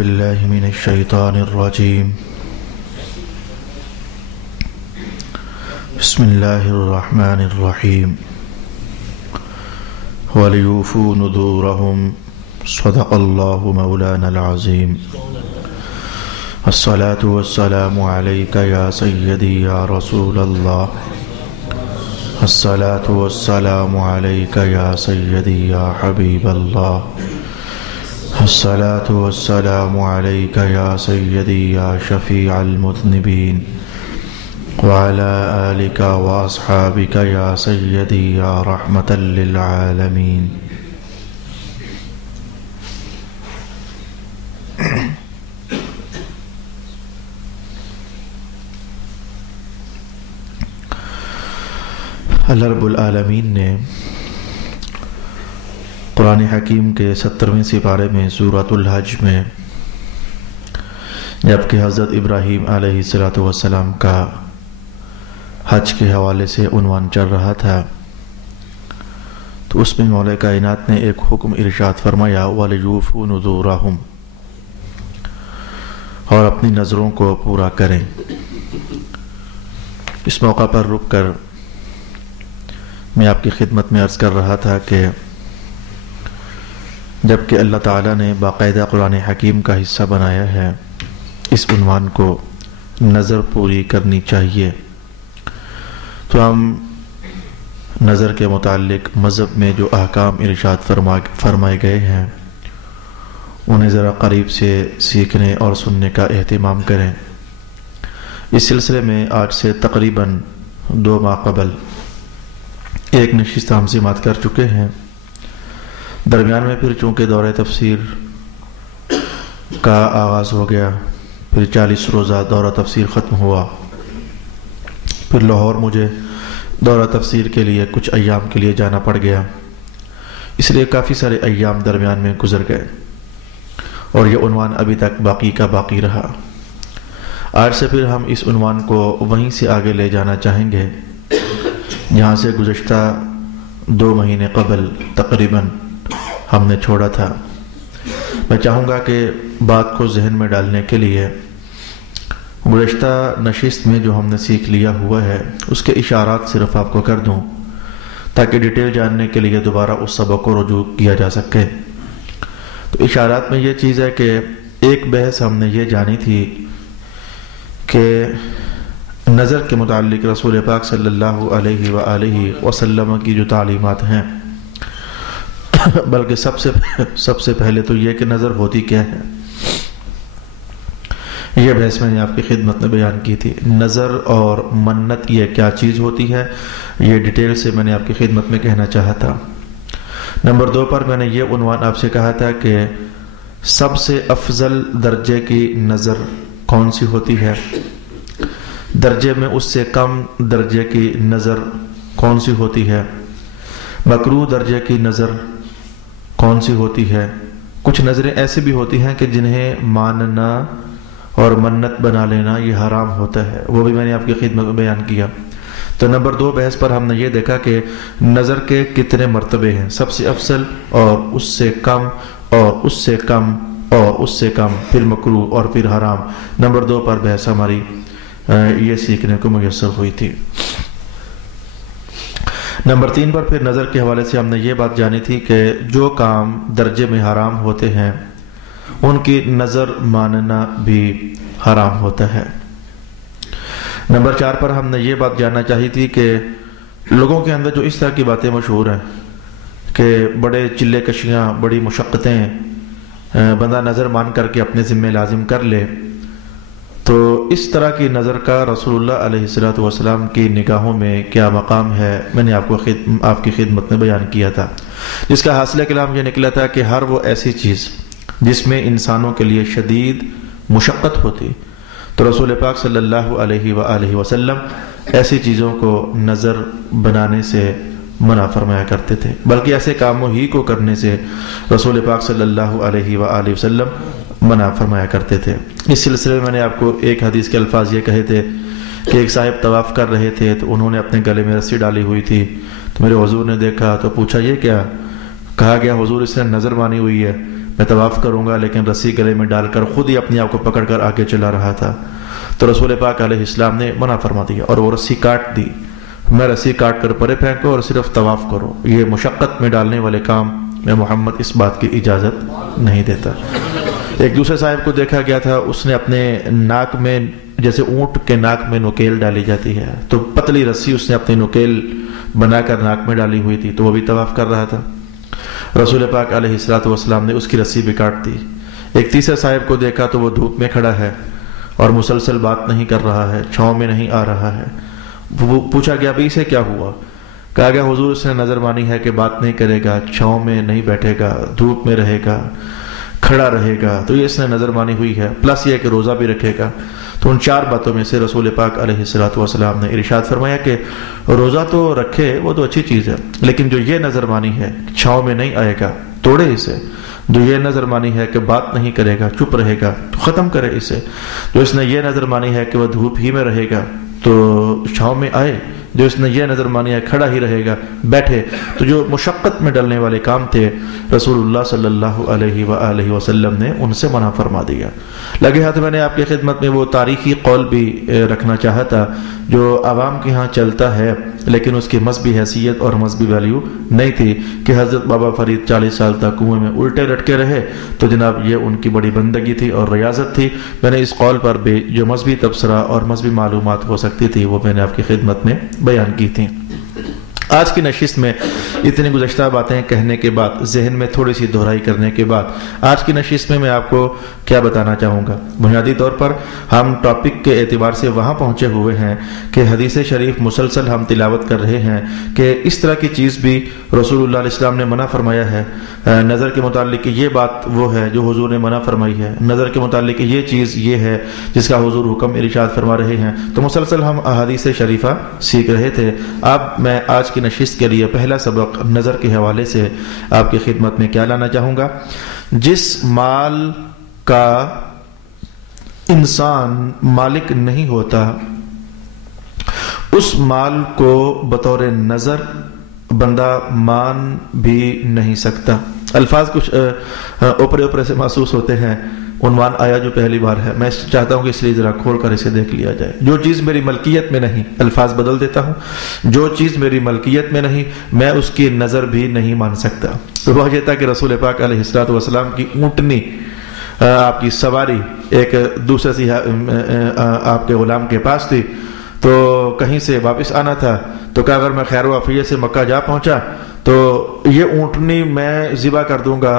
بالله من الشيطان الرجيم بسم الله الرحمن الرحيم وليوفوا نذورهم صدق الله مولانا العظيم الصلاة والسلام عليك يا سيدي يا رسول الله الصلاة والسلام عليك يا سيدي يا حبيب الله الصلاة والسلام عليك يا سيدي يا شفيع المذنبين وعلى آلك وأصحابك يا سيدي يا رحمة للعالمين. اللہ رب العالمین نے قرآن حکیم کے 70ویں سپارے میں سورۃ الحج میں جبکہ حضرت ابراہیم علیہ السلام کا حج کے حوالے سے عنوان چل رہا تھا، تو اس میں مولا کائنات نے ایک حکم ارشاد فرمایا وَلِيُوفُوا نُذُورَهُمْ، اور اپنی نظروں کو پورا کریں۔ اس موقع پر رک کر میں آپ کی خدمت میں عرض کر رہا تھا کہ جبکہ اللہ تعالیٰ نے باقاعدہ قرآن حکیم کا حصہ بنایا ہے، اس عنوان کو نظر پوری کرنی چاہیے، تو ہم نظر کے متعلق مذہب میں جو احکام ارشاد فرمائے گئے ہیں انہیں ذرا قریب سے سیکھنے اور سننے کا اہتمام کریں۔ اس سلسلے میں آج سے تقریباً 2 ماہ قبل ایک نشست ہم سماعت کر چکے ہیں، درمیان میں پھر چونکہ دورہ تفسیر کا آغاز ہو گیا، پھر 40 روزہ دورہ تفسیر ختم ہوا، پھر لاہور مجھے دورہ تفسیر کے لیے کچھ ایام کے لیے جانا پڑ گیا، اس لیے کافی سارے ایام درمیان میں گزر گئے اور یہ عنوان ابھی تک باقی کا باقی رہا۔ آج سے پھر ہم اس عنوان کو وہیں سے آگے لے جانا چاہیں گے جہاں سے گزشتہ 2 مہینے قبل تقریباً ہم نے چھوڑا تھا۔ میں چاہوں گا کہ بات کو ذہن میں ڈالنے کے لیے گزشتہ نشست میں جو ہم نے سیکھ لیا ہوا ہے اس کے اشارات صرف آپ کو کر دوں تاکہ ڈیٹیل جاننے کے لیے دوبارہ اس سبق کو رجوع کیا جا سکے۔ تو اشارات میں یہ چیز ہے کہ ایک بحث ہم نے یہ جانی تھی کہ نظر کے متعلق رسول پاک صلی اللہ علیہ وآلہ وسلم کی جو تعلیمات ہیں، بلکہ سب سے پہلے تو یہ کہ نظر ہوتی کیا ہے، یہ بحث میں نے آپ کی خدمت میں بیان کی تھی۔ نظر اور منت یہ کیا چیز ہوتی ہے، یہ ڈیٹیل سے میں نے آپ کی خدمت میں کہنا چاہا تھا۔ نمبر 2 پر میں نے یہ عنوان آپ سے کہا تھا کہ سب سے افضل درجے کی نظر کون سی ہوتی ہے، درجے میں اس سے کم درجے کی نظر کون سی ہوتی ہے، مکروہ درجے کی نظر کون سی ہوتی ہے۔ کچھ نظریں ایسی بھی ہوتی ہیں کہ جنہیں ماننا اور منت بنا لینا یہ حرام ہوتا ہے، وہ بھی میں نے آپ کی خدمت میں بیان کیا۔ تو نمبر 2 بحث پر ہم نے یہ دیکھا کہ نظر کے کتنے مرتبے ہیں، سب سے افضل اور اس سے کم اور اس سے کم اور اس سے کم، پھر مکروہ اور پھر حرام۔ نمبر 2 پر بحث ہماری یہ سیکھنے کو میسر ہوئی تھی۔ نمبر 3 پر پھر نظر کے حوالے سے ہم نے یہ بات جانی تھی کہ جو کام درجے میں حرام ہوتے ہیں ان کی نظر ماننا بھی حرام ہوتا ہے۔ نمبر 4 پر ہم نے یہ بات جاننا چاہی تھی کہ لوگوں کے اندر جو اس طرح کی باتیں مشہور ہیں کہ بڑے چلے کشیاں، بڑی مشقتیں بندہ نظر مان کر کے اپنے ذمہ لازم کر لے، تو اس طرح کی نظر کا رسول اللہ علیہ السلام کی نگاہوں میں کیا مقام ہے، میں نے آپ کی خدمت میں بیان کیا تھا، جس کا حاصل کلام یہ نکلا تھا کہ ہر وہ ایسی چیز جس میں انسانوں کے لیے شدید مشقت ہوتی تو رسول پاک صلی اللہ علیہ وآلہ وسلم ایسی چیزوں کو نظر بنانے سے منع فرمایا کرتے تھے، بلکہ ایسے کاموں ہی کو کرنے سے رسول پاک صلی اللہ علیہ وآلہ وسلم منع فرمایا کرتے تھے۔ اس سلسلے میں نے آپ کو ایک حدیث کے الفاظ یہ کہے تھے کہ ایک صاحب طواف کر رہے تھے تو انہوں نے اپنے گلے میں رسی ڈالی ہوئی تھی، تو میرے حضور نے دیکھا تو پوچھا یہ کیا، کہا گیا حضور اس نے نظر مانی ہوئی ہے۔ میں طواف کروں گا، لیکن رسی گلے میں ڈال کر خود ہی اپنے آپ کو پکڑ کر آگے چلا رہا تھا۔ تو رسول پاک علیہ السلام نے منع فرما دیا اور وہ رسی کاٹ دی، میں رسی کاٹ کر پرے پھینکو اور صرف طواف کرو، یہ مشقت میں ڈالنے والے کام میں محمد اس بات کی اجازت نہیں دیتا۔ ایک دوسرے صاحب کو دیکھا گیا تھا، اس نے اپنے ناک میں، جیسے اونٹ کے ناک میں نوکیل ڈالی جاتی ہے، تو پتلی رسی اس نے اپنی نوکیل بنا کر ناک میں ڈالی ہوئی تھی، تو وہ بھی طواف کر رہا تھا۔ رسول پاک علیہ السلام نے اس کی رسی بھی کاٹ دی۔ ایک تیسرے صاحب کو دیکھا تو وہ دھوپ میں کھڑا ہے اور مسلسل بات نہیں کر رہا ہے، چھاؤں میں نہیں آ رہا ہے۔ وہ پوچھا گیا بھائی اسے کیا ہوا؟ کہا گیا حضور اس نے نظر مانی ہے کہ بات نہیں کرے گا، چھاؤں میں نہیں بیٹھے گا، دھوپ میں رہے گا، کھڑا رہے گا، تو یہ اس نے نظر مانی ہوئی ہے، پلس یہ کہ روزہ بھی رکھے گا۔ تو ان 4 باتوں میں سے رسول پاک علیہ السلام نے ارشاد فرمایا کہ روزہ تو رکھے، وہ تو اچھی چیز ہے، لیکن جو یہ نظر مانی ہے چھاؤں میں نہیں آئے گا توڑے اسے، جو یہ نظر مانی ہے کہ بات نہیں کرے گا چپ رہے گا تو ختم کرے اسے، جو اس نے یہ نظر مانی ہے کہ وہ دھوپ ہی میں رہے گا تو چھاؤں میں آئے، جو اس نے یہ نظر مانی ہے کھڑا ہی رہے گا بیٹھے۔ تو جو مشقت میں ڈلنے والے کام تھے رسول اللہ صلی اللہ علیہ وآلہ وسلم نے ان سے منع فرما دیا۔ لگے ہاتھ میں نے آپ کی خدمت میں وہ تاریخی قول بھی رکھنا چاہا تھا جو عوام کے ہاں چلتا ہے، لیکن اس کی مذہبی حیثیت اور مذہبی ویلیو نہیں تھی، کہ حضرت بابا فرید 40 سال تک کنویں میں الٹے لٹکے رہے، تو جناب یہ ان کی بڑی بندگی تھی اور ریاضت تھی۔ میں نے اس قول پر بھی جو مذہبی تبصرہ اور مذہبی معلومات ہو سکتی تھی وہ میں نے آپ کی خدمت میں بیان کی تھی۔ آج کی نشست میں اتنی گزشتہ باتیں کہنے کے بعد، ذہن میں تھوڑی سی دہرائی کرنے کے بعد، آج کی نشست میں آپ کو کیا بتانا چاہوں گا۔ بنیادی طور پر ہم ٹاپک کے اعتبار سے وہاں پہنچے ہوئے ہیں کہ حدیث شریف مسلسل ہم تلاوت کر رہے ہیں کہ اس طرح کی چیز بھی رسول اللہ علیہ السلام نے منع فرمایا ہے۔ نظر کے متعلق یہ بات وہ ہے جو حضور نے منع فرمائی ہے، نظر کے متعلق یہ چیز یہ ہے جس کا حضور حکم ارشاد فرما رہے ہیں۔ تو مسلسل ہم احادیث شریفہ سیکھ رہے تھے۔ اب میں آج کی نشست کے لیے پہلا سبق نظر کے حوالے سے آپ کی خدمت میں کیا لانا چاہوں گا۔ جس مال کا انسان مالک نہیں ہوتا اس مال کو بطور نظر بندہ مان بھی نہیں سکتا۔ الفاظ کچھ اوپرے اوپرے سے محسوس ہوتے ہیں۔ عنوان آیا جو پہلی بار ہے، میں چاہتا ہوں کہ اس لیے ذرا کھول کر اسے دیکھ لیا جائے۔ جو چیز میری ملکیت میں نہیں، الفاظ بدل دیتا ہوں، جو چیز میری ملکیت میں نہیں میں اس کی نظر بھی نہیں مان سکتا۔ تو وہ یہ تھا کہ رسول پاک علیہ السلام کی اونٹنی، آپ کی سواری ایک دوسرے سے آپ کے غلام کے پاس تھی، تو کہیں سے واپس آنا تھا، تو کہا اگر میں خیر و عافیت سے مکہ جا پہنچا تو یہ اونٹنی میں ذبح کر دوں گا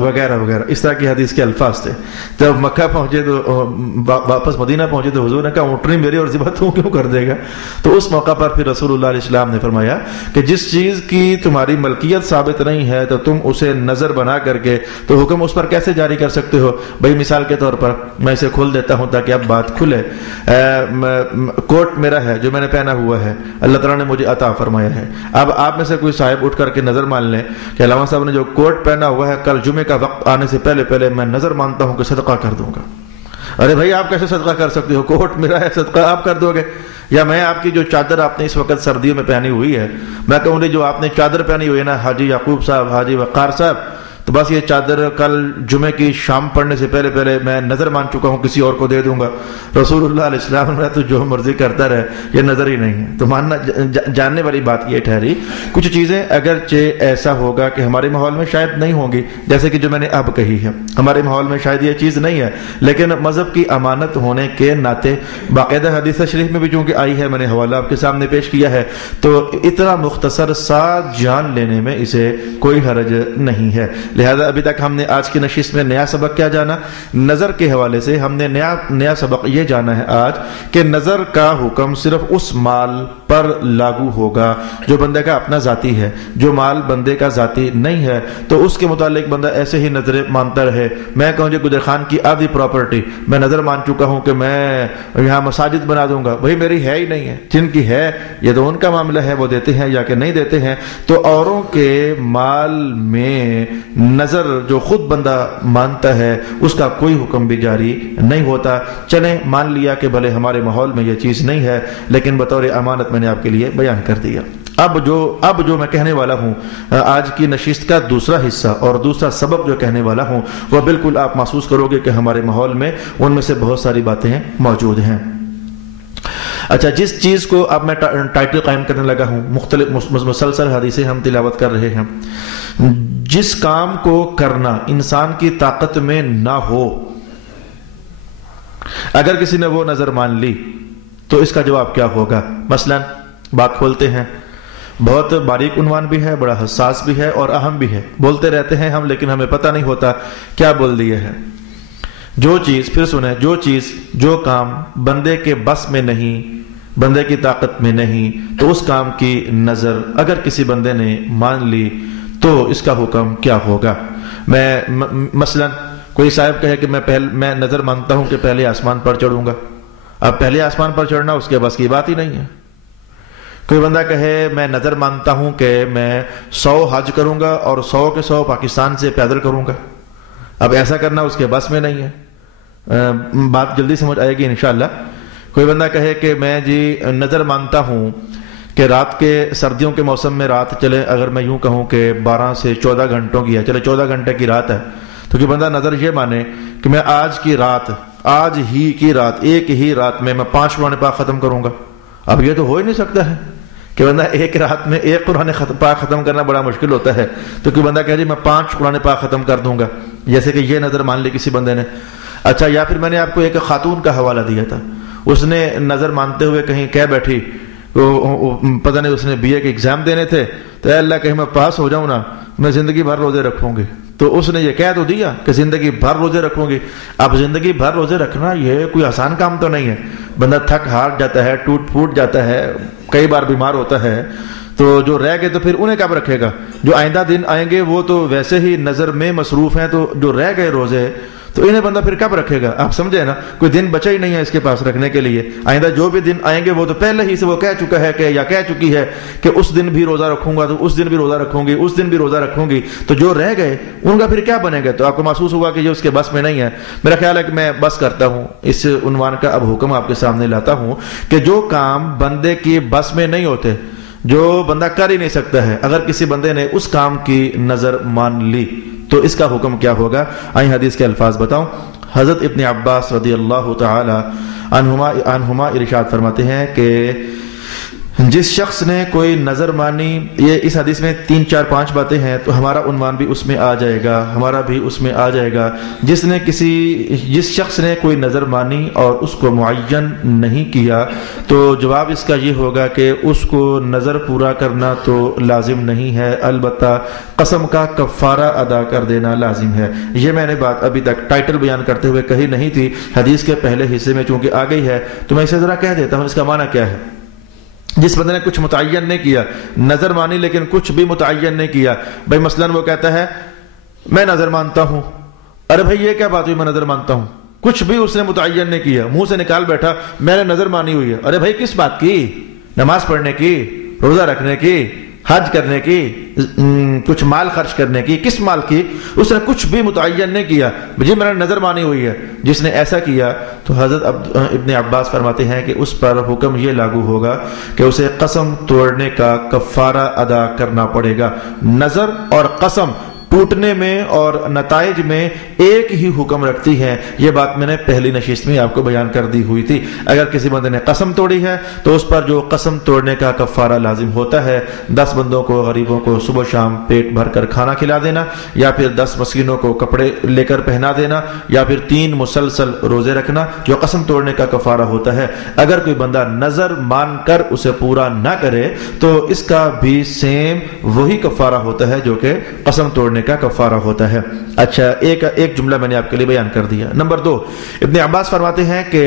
وغیرہ وغیرہ، اس طرح کی حدیث کے الفاظ تھے۔ جب مکہ پہنچے تو واپس مدینہ پہنچے تو حضور نے کہا اونٹنی میری اور ذبح تو کیوں کر دے گا؟ تو اس موقع پر پھر رسول اللہ علیہ السلام نے فرمایا کہ جس چیز کی تمہاری ملکیت ثابت نہیں ہے تو تم اسے نظر بنا کر کے تو حکم اس پر کیسے جاری کر سکتے ہو؟ بھائی مثال کے طور پر میں اسے کھول دیتا ہوں تاکہ اب بات کھلے۔ کوٹ میرا ہے جو میں نے پہنا ہوا ہے، اللہ تعالیٰ نے مجھے عطا فرمایا ہے۔ اب آپ میں سے کوئی صاحب اٹھ کر کے نظر مان لیں کہ علامہ صاحب نے جو کوٹ پہنا ہوا ہے کل جمعے کا وقت آنے سے پہلے پہلے میں نظر مانتا ہوں کہ صدقہ کر دوں گا۔ ارے بھائی آپ کیسے صدقہ کر سکتے ہو؟ کوٹ میرا ہے، صدقہ آپ کر دو گے؟ یا میں آپ کی جو چادر آپ نے اس وقت سردیوں میں پہنی ہوئی ہے، میں کہوں گی جو آپ نے چادر پہنی ہوئی ہے نا حاجی یعقوب صاحب، حاجی وقار صاحب، تو بس یہ چادر کل جمعے کی شام پڑھنے سے پہلے پہلے میں نظر مان چکا ہوں، کسی اور کو دے دوں گا۔ رسول اللہ علیہ السلام نے تو جو مرضی کرتا رہے، یہ نظر ہی نہیں ہے۔ تو ماننا جاننے والی بات یہ ٹھہری کچھ چیزیں اگرچہ ایسا ہوگا کہ ہمارے ماحول میں شاید نہیں ہوں گی، جیسے کہ جو میں نے اب کہی ہے، ہمارے ماحول میں شاید یہ چیز نہیں ہے، لیکن مذہب کی امانت ہونے کے ناطے باقاعدہ حدیث شریف میں بھی چونکہ آئی ہے، میں نے حوالہ آپ کے سامنے پیش کیا ہے، تو اتنا مختصر سا جان لینے میں اسے کوئی حرج نہیں ہے۔ لہذا ابھی تک ہم نے آج کی نشست میں نیا سبق کیا جانا؟ نظر کے حوالے سے ہم نے نیا سبق یہ جانا ہے آج کہ نظر کا حکم صرف اس مال پر لاگو ہوگا جو بندے کا اپنا ذاتی ہے۔ جو مال بندے کا ذاتی نہیں ہے تو اس کے متعلق بندہ ایسے ہی نظر مانتا رہے۔ میں کہوں جی گجر خان کی آدھی پراپرٹی میں نظر مان چکا ہوں کہ میں یہاں مساجد بنا دوں گا، بھائی میری ہے ہی نہیں ہے، جن کی ہے یہ تو ان کا معاملہ ہے، وہ دیتے ہیں یا کہ نہیں دیتے ہیں۔ تو اوروں کے مال میں نظر جو خود بندہ مانتا ہے اس کا کوئی حکم بھی جاری نہیں ہوتا۔ چلیں مان لیا کہ بھلے ہمارے ماحول میں یہ چیز نہیں ہے، لیکن بطور امانت میں نے آپ کے لیے بیان کر دیا۔ اب جو میں کہنے والا ہوں، آج کی نشست کا دوسرا حصہ اور دوسرا سبب جو کہنے والا ہوں، وہ بالکل آپ محسوس کرو گے کہ ہمارے ماحول میں ان میں سے بہت ساری باتیں موجود ہیں۔ اچھا، جس چیز کو اب میں ٹائٹل قائم کرنے لگا ہوں، مختلف مسلسل حدیثیں ہم تلاوت کر رہے ہیں، جس کام کو کرنا انسان کی طاقت میں نہ ہو، اگر کسی نے وہ نظر مان لی تو اس کا جواب کیا ہوگا؟ مثلا بات کھولتے ہیں، بہت باریک عنوان بھی ہے، بڑا حساس بھی ہے اور اہم بھی ہے، بولتے رہتے ہیں ہم لیکن ہمیں پتہ نہیں ہوتا کیا بول دیا ہے۔ جو چیز، پھر سنیں، جو کام بندے کے بس میں نہیں، بندے کی طاقت میں نہیں، تو اس کام کی نظر اگر کسی بندے نے مان لی تو اس کا حکم کیا ہوگا؟ میں مثلا کوئی صاحب کہے کہ میں نظر مانتا ہوں کہ پہلے آسمان پر چڑھوں گا، اب پہلے آسمان پر چڑھنا اس کے بس کی بات ہی نہیں ہے۔ کوئی بندہ کہے میں نظر مانتا ہوں کہ میں 100 حج کروں گا اور 100 کے 100 پاکستان سے پیدل کروں گا، اب ایسا کرنا اس کے بس میں نہیں ہے۔ بات جلدی سمجھ آئے گی انشاءاللہ۔ کوئی بندہ کہے کہ میں نظر مانتا ہوں کہ رات کے سردیوں کے موسم میں رات چلے، اگر میں یوں کہوں کہ 12 سے 14 گھنٹوں کی ہے، چلے 14 گھنٹے کی رات ہے، تو کہ بندہ نظر یہ مانے کہ میں آج ہی کی رات ایک ہی رات میں 5 قرآن پاک ختم کروں گا۔ اب یہ تو ہو ہی نہیں سکتا ہے کہ بندہ ایک رات میں 1 قرآن پاک ختم کرنا بڑا مشکل ہوتا ہے، تو کہ بندہ کہہ جی میں 5 قرآن پاک ختم کر دوں گا، جیسے کہ یہ نظر مان لی کسی بندے نے۔ اچھا، یا پھر میں نے آپ کو ایک خاتون کا حوالہ دیا تھا، اس نے نظر مانتے ہوئے کہیں کہہ بیٹھی، پتہ نہیں اس نے BA کے ایگزام دینے تھے، تو اے اللہ کہیں میں پاس ہو جاؤں نا، میں زندگی بھر روزے رکھوں گی۔ تو اس نے یہ کہہ تو دیا کہ زندگی بھر روزے رکھوں گی۔ اب زندگی بھر روزے رکھنا یہ کوئی آسان کام تو نہیں ہے، بندہ تھک ہار جاتا ہے، ٹوٹ پھوٹ جاتا ہے، کئی بار بیمار ہوتا ہے، تو جو رہ گئے تو پھر انہیں کب رکھے گا؟ جو آئندہ دن آئیں گے وہ تو ویسے ہی نظر میں مصروف ہیں، تو جو رہ گئے روزے تو انہیں بندہ پھر کب رکھے گا؟ آپ سمجھے نا، کوئی دن بچا ہی نہیں ہے اس کے پاس رکھنے کے لیے۔ آئندہ جو بھی دن آئیں گے وہ تو پہلے ہی سے وہ کہہ چکا ہے کہ یا کہہ چکی ہے کہ اس دن بھی روزہ رکھوں گا، تو اس دن بھی روزہ رکھوں گی، اس دن بھی روزہ رکھوں گی، تو جو رہ گئے ان کا پھر کیا بنے گا؟ تو آپ کو محسوس ہوا کہ یہ اس کے بس میں نہیں ہے۔ میرا خیال ہے کہ میں بس کرتا ہوں، اس عنوان کا اب حکم آپ کے سامنے لاتا ہوں کہ جو کام بندے کی بس میں نہیں ہوتے، جو بندہ کر ہی نہیں سکتا ہے، اگر کسی بندے نے اس کام کی نظر مان لی تو اس کا حکم کیا ہوگا؟ آئیں حدیث کے الفاظ بتاؤں۔ حضرت ابن عباس رضی اللہ تعالی عنہما ارشاد فرماتے ہیں کہ جس شخص نے کوئی نظر مانی، یہ اس حدیث میں 3 4 5 باتیں ہیں، تو ہمارا عنوان بھی اس میں آ جائے گا، ہمارا بھی اس میں آ جائے گا۔ جس شخص نے کوئی نظر مانی اور اس کو معین نہیں کیا، تو جواب اس کا یہ ہوگا کہ اس کو نظر پورا کرنا تو لازم نہیں ہے، البتہ قسم کا کفارہ ادا کر دینا لازم ہے۔ یہ میں نے بات ابھی تک ٹائٹل بیان کرتے ہوئے کہی نہیں تھی، حدیث کے پہلے حصے میں چونکہ آ گئی ہے تو میں اسے ذرا کہہ دیتا ہوں اس کا معنی کیا ہے۔ جس بندے نے کچھ متعین نہیں کیا، نظر مانی لیکن کچھ بھی متعین نہیں کیا، بھائی مثلا وہ کہتا ہے میں نظر مانتا ہوں، ارے بھائی یہ کیا بات ہوئی میں نظر مانتا ہوں؟ کچھ بھی اس نے متعین نہیں کیا، منہ سے نکال بیٹھا میں نے نظر مانی ہوئی ہے۔ ارے بھائی کس بات کی؟ نماز پڑھنے کی، روزہ رکھنے کی، حج کرنے کی، کچھ مال خرچ کرنے کی، کس مال کی؟ اس نے کچھ بھی متعین نہیں کیا، جی میں نے نظر مانی ہوئی ہے۔ جس نے ایسا کیا تو حضرت ابن عباس فرماتے ہیں کہ اس پر حکم یہ لاگو ہوگا کہ اسے قسم توڑنے کا کفارہ ادا کرنا پڑے گا۔ نظر اور قسم ٹوٹنے میں اور نتائج میں ایک ہی حکم رکھتی ہے، یہ بات میں نے پہلی نشست میں آپ کو بیان کر دی ہوئی تھی۔ اگر کسی بندے نے قسم توڑی ہے تو اس پر جو قسم توڑنے کا کفارہ لازم ہوتا ہے، 10 بندوں کو، غریبوں کو صبح شام پیٹ بھر کر کھانا کھلا دینا، یا پھر 10 مسکینوں کو کپڑے لے کر پہنا دینا، یا پھر 3 مسلسل روزے رکھنا، جو قسم توڑنے کا کفارہ ہوتا ہے۔ اگر کوئی بندہ نظر مان کر اسے پورا نہ کرے تو اس کا بھی سیم وہی کفارہ ہوتا ہے جو کہ قسم توڑنے کا کفارہ ہوتا ہے۔ اچھا، ایک جملہ میں نے آپ کے لیے بیان کر دیا۔ نمبر 2، ابن عباس فرماتے ہیں کہ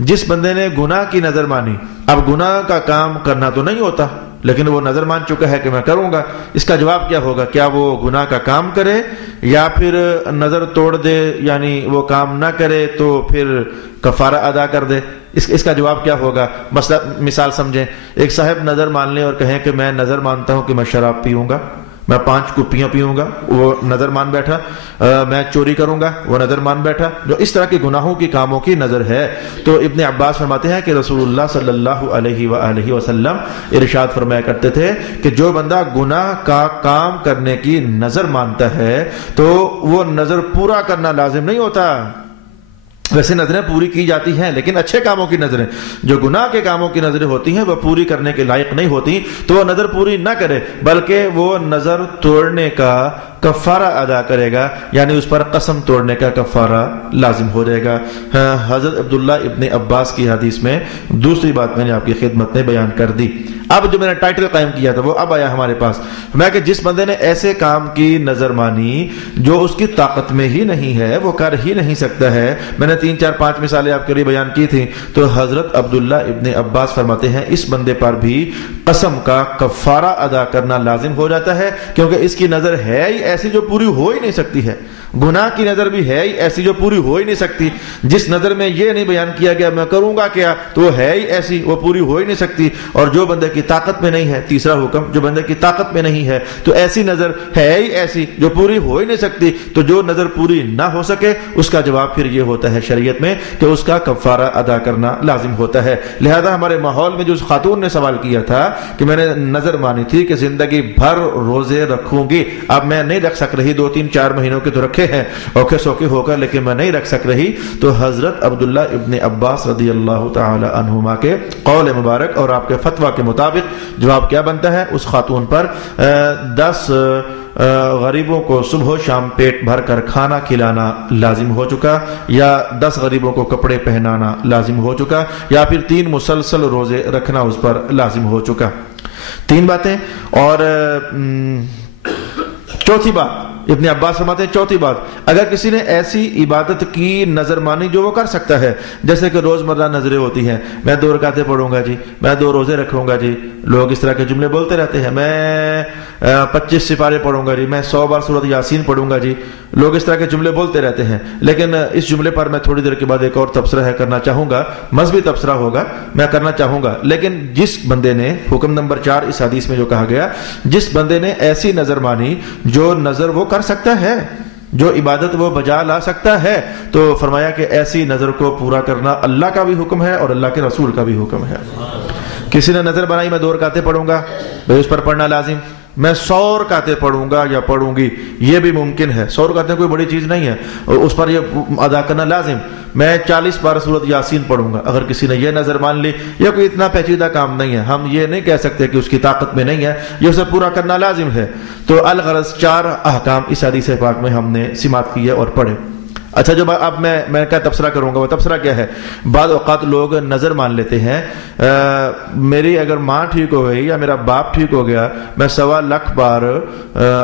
جس بندے نے گناہ کی نظر مانی، اب گناہ کا کام کرنا تو نہیں ہوتا لیکن وہ نظر مان چکا ہے کہ میں کروں گا، اس کا جواب کیا ہوگا؟ کیا وہ گناہ کا کام کرے یا پھر نظر توڑ دے، یعنی وہ کام نہ کرے تو پھر کفارہ ادا کر دے؟ اس کا جواب کیا ہوگا؟ مثال سمجھیں، ایک صاحب نظر مان لیں اور کہیں کہ میں نظر مانتا ہوں کہ میں شراب پیوں گا، میں 5 کپیاں پیوں گا، وہ نظر مان بیٹھا، میں چوری کروں گا، وہ نظر مان بیٹھا، جو اس طرح کے گناہوں کی کاموں کی نظر ہے۔ تو ابن عباس فرماتے ہیں کہ رسول اللہ صلی اللہ علیہ وآلہ وسلم ارشاد فرمایا کرتے تھے کہ جو بندہ گناہ کا کام کرنے کی نظر مانتا ہے تو وہ نظر پورا کرنا لازم نہیں ہوتا۔ ویسے نظریں پوری کی جاتی ہیں، لیکن اچھے کاموں کی نظریں، جو گناہ کے کاموں کی نظریں ہوتی ہیں وہ پوری کرنے کے لائق نہیں ہوتی، تو وہ نظر پوری نہ کرے بلکہ وہ نظر توڑنے کا کفارہ ادا کرے گا، یعنی اس پر قسم توڑنے کا کفارہ لازم ہو جائے گا۔ حضرت عبداللہ ابن عباس کی حدیث میں دوسری بات میں نے آپ کی خدمت میں بیان کر دی۔ اب جو میں نے ٹائٹل قائم کیا تھا وہ اب آیا ہمارے پاس، میں کہ جس بندے نے ایسے کام کی نظر مانی جو اس کی طاقت میں ہی نہیں ہے، وہ کر ہی نہیں سکتا ہے، میں نے 3 4 5 مثالیں آپ کے لیے بیان کی تھی، تو حضرت عبداللہ ابن عباس فرماتے ہیں اس بندے پر بھی قسم کا کفارہ ادا کرنا لازم ہو جاتا ہے، کیونکہ اس کی نظر ہے ہی ایسی جو پوری ہو ہی نہیں سکتی ہے، گناہ کی نظر بھی ہے ہی ایسی جو پوری ہو ہی نہیں سکتی۔ جس نظر میں یہ نہیں بیان کیا گیا میں کروں گا کیا، تو وہ ہے ہی ایسی، وہ پوری ہو ہی نہیں سکتی۔ اور جو بندے کی طاقت میں نہیں ہے، تیسرا حکم، جو بندے کی طاقت میں نہیں ہے تو ایسی نظر ہے ہی ایسی جو پوری ہو ہی نہیں سکتی، تو جو نظر پوری نہ ہو سکے اس کا جواب پھر یہ ہوتا ہے شریعت میں کہ اس کا کفارہ ادا کرنا لازم ہوتا ہے۔ لہذا ہمارے ماحول میں جو اس خاتون نے سوال کیا تھا کہ میں نے نظر مانی تھی کہ زندگی بھر روزے رکھوں گی، اب میں نہیں رکھ سک رہی، 2 3 4 مہینوں کے تو رکھے ہیں اوکھے سوکھے ہو کر، لیکن میں نہیں رکھ سک رہی، تو حضرت عبداللہ ابن عباس رضی اللہ تعالی عنہما کے قول مبارک اور آپ کے فتویٰ کے مطابق جواب کیا بنتا ہے؟ اس خاتون پر 10 غریبوں کو صبح و شام پیٹ بھر کر کھانا کھلانا لازم ہو چکا، یا 10 غریبوں کو کپڑے پہنانا لازم ہو چکا، یا پھر 3 مسلسل روزے رکھنا اس پر لازم ہو چکا۔ 3 باتیں۔ اور چوتھی بات ابن عباس فرماتے ہیں، چوتھی بات، اگر کسی نے ایسی عبادت کی نظر مانی جو وہ کر سکتا ہے، جیسے کہ روزمرہ نظریں ہوتی ہیں، میں 2 رکعتیں پڑھوں گا جی، میں 2 روزے رکھوں گا جی، لوگ اس طرح کے جملے بولتے رہتے ہیں، میں 25 سپارے پڑھوں گا جی، میں 100 بار سورۃ یاسین پڑھوں گا جی، لوگ اس طرح کے جملے بولتے رہتے ہیں۔ لیکن اس جملے پر میں تھوڑی دیر کے بعد ایک اور تبصرہ کرنا چاہوں گا، مذہبی تبصرہ ہوگا، میں کرنا چاہوں گا۔ لیکن جس بندے نے، حکم نمبر 4 اس حدیث میں جو کہا گیا، جس بندے نے ایسی نظر مانی جو نظر وہ کر سکتا ہے، جو عبادت وہ بجا لا سکتا ہے، تو فرمایا کہ ایسی نظر کو پورا کرنا اللہ کا بھی حکم ہے اور اللہ کے رسول کا بھی حکم ہے۔ کسی نے نظر بنائی میں 2 رکعتیں پڑھوں گا، بھائی اس پر پڑھنا لازم، میں 100 رکعتیں پڑھوں گا یا پڑھوں گی، یہ بھی ممکن ہے، 100 رکعتیں کوئی بڑی چیز نہیں ہے، اس پر یہ ادا کرنا لازم، میں 40 بار سورۃ یاسین پڑھوں گا، اگر کسی نے یہ نظر مان لی، یہ کوئی اتنا پیچیدہ کام نہیں ہے، ہم یہ نہیں کہہ سکتے کہ اس کی طاقت میں نہیں ہے، یہ اسے پورا کرنا لازم ہے۔ تو الغرض 4 احکام اس حدیث پاک میں ہم نے سماعت کیے اور پڑھے۔ اچھا، جو اب میں کیا تبصرہ کروں گا، وہ تبصرہ کیا ہے؟ بعض اوقات لوگ نظر مان لیتے ہیں، میری اگر ماں ٹھیک ہو گئی یا میرا باپ ٹھیک ہو گیا، میں 1.25 لاکھ بار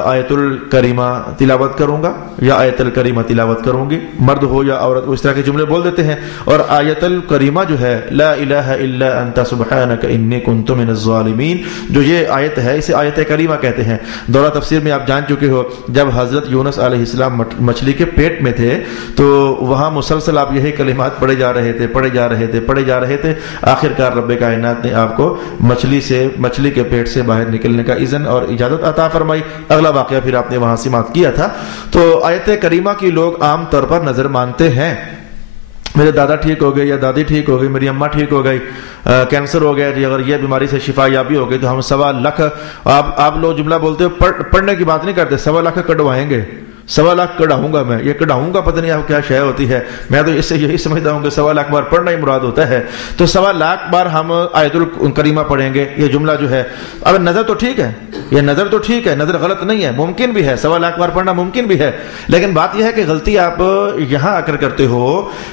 آیت الکریمہ تلاوت کروں گا یا آیت الکریمہ تلاوت کروں گی، مرد ہو یا عورت، اس طرح کے جملے بول دیتے ہیں۔ اور آیت الکریمہ جو ہے، لا الہ الا انت سبحانک انی کنت من الظالمین، جو یہ آیت ہے اسے آیت کریمہ کہتے ہیں۔ دورہ تفسیر میں آپ جان چکے ہو، جب حضرت یونس علیہ السلام مچھلی کے پیٹ میں تھے تو وہاں مسلسل آپ یہی کلمات پڑھے جا رہے تھے، آخرکار رب کائنات نے آپ کو مچھلی کے پیٹ سے باہر نکلنے کا اذن اور اجازت عطا فرمائی۔ اگلا واقعہ پھر آپ نے وہاں سماعت کیا تھا۔ تو آیت کریمہ کی لوگ عام طور پر نظر مانتے ہیں، میرے دادا ٹھیک ہو گئے یا دادی ٹھیک ہو گئی، میری اماں ٹھیک ہو گئی، کینسر ہو گیا جی، اگر یہ بیماری سے شفا یابی ہو گئی تو ہم 1.25 لاکھ، آپ لوگ جملہ بولتے ہو، پڑھنے کی بات نہیں کرتے، 1.25 لاکھ کٹوائیں گے، 1.25 لاکھ کڑاؤں گا میں، یہ کڑاؤں گا پتہ نہیں آپ کیا شے ہوتی ہے، میں تو اس سے یہی سمجھتا ہوں کہ 1.25 لاکھ بار پڑھنا ہی مراد ہوتا ہے۔ تو 1.25 لاکھ بار ہم آیت الکریمہ پڑھیں گے، یہ جملہ جو ہے، اب نظر تو ٹھیک ہے، یہ نظر تو ٹھیک ہے، نظر غلط نہیں ہے، ممکن بھی ہے 1.25 لاکھ بار پڑھنا ممکن بھی ہے، لیکن بات یہ ہے کہ غلطی آپ یہاں آ کر کرتے ہو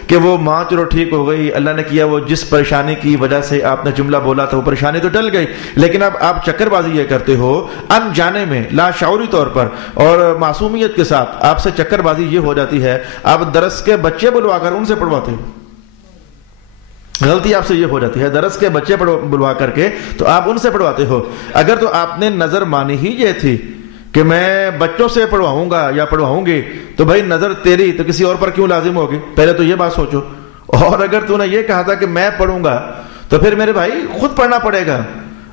کہ وہ ماں چلو ٹھیک ہو گئی، اللہ نے کیا، وہ جس پریشانی کی وجہ سے آپ نے جملہ بولا تھا وہ پریشانی تو ٹل گئی، لیکن اب آپ چکر بازی یہ کرتے ہو انجانے میں، لا شعوری طور پر اور معصومیت کے ساتھ آپ سے چکر بازی یہ ہو جاتی ہے، آپ درس کے بچے بلوا کر ان سے پڑھواتے ہو، غلطی آپ سے یہ ہو جاتی ہے، درس کے بچے بلوا کر کے تو آپ ان سے پڑھواتے ہو۔ اگر تو آپ نے نظر مانی ہی یہ تھی کہ میں بچوں سے پڑھواؤں گا یا پڑھواؤں گی، تو بھائی نظر تیری تو کسی اور پر کیوں لازم ہوگی، پہلے تو یہ بات سوچو۔ اور اگر تو نے یہ کہا تھا کہ میں پڑھوں گا تو پھر میرے بھائی خود پڑھنا پڑے گا،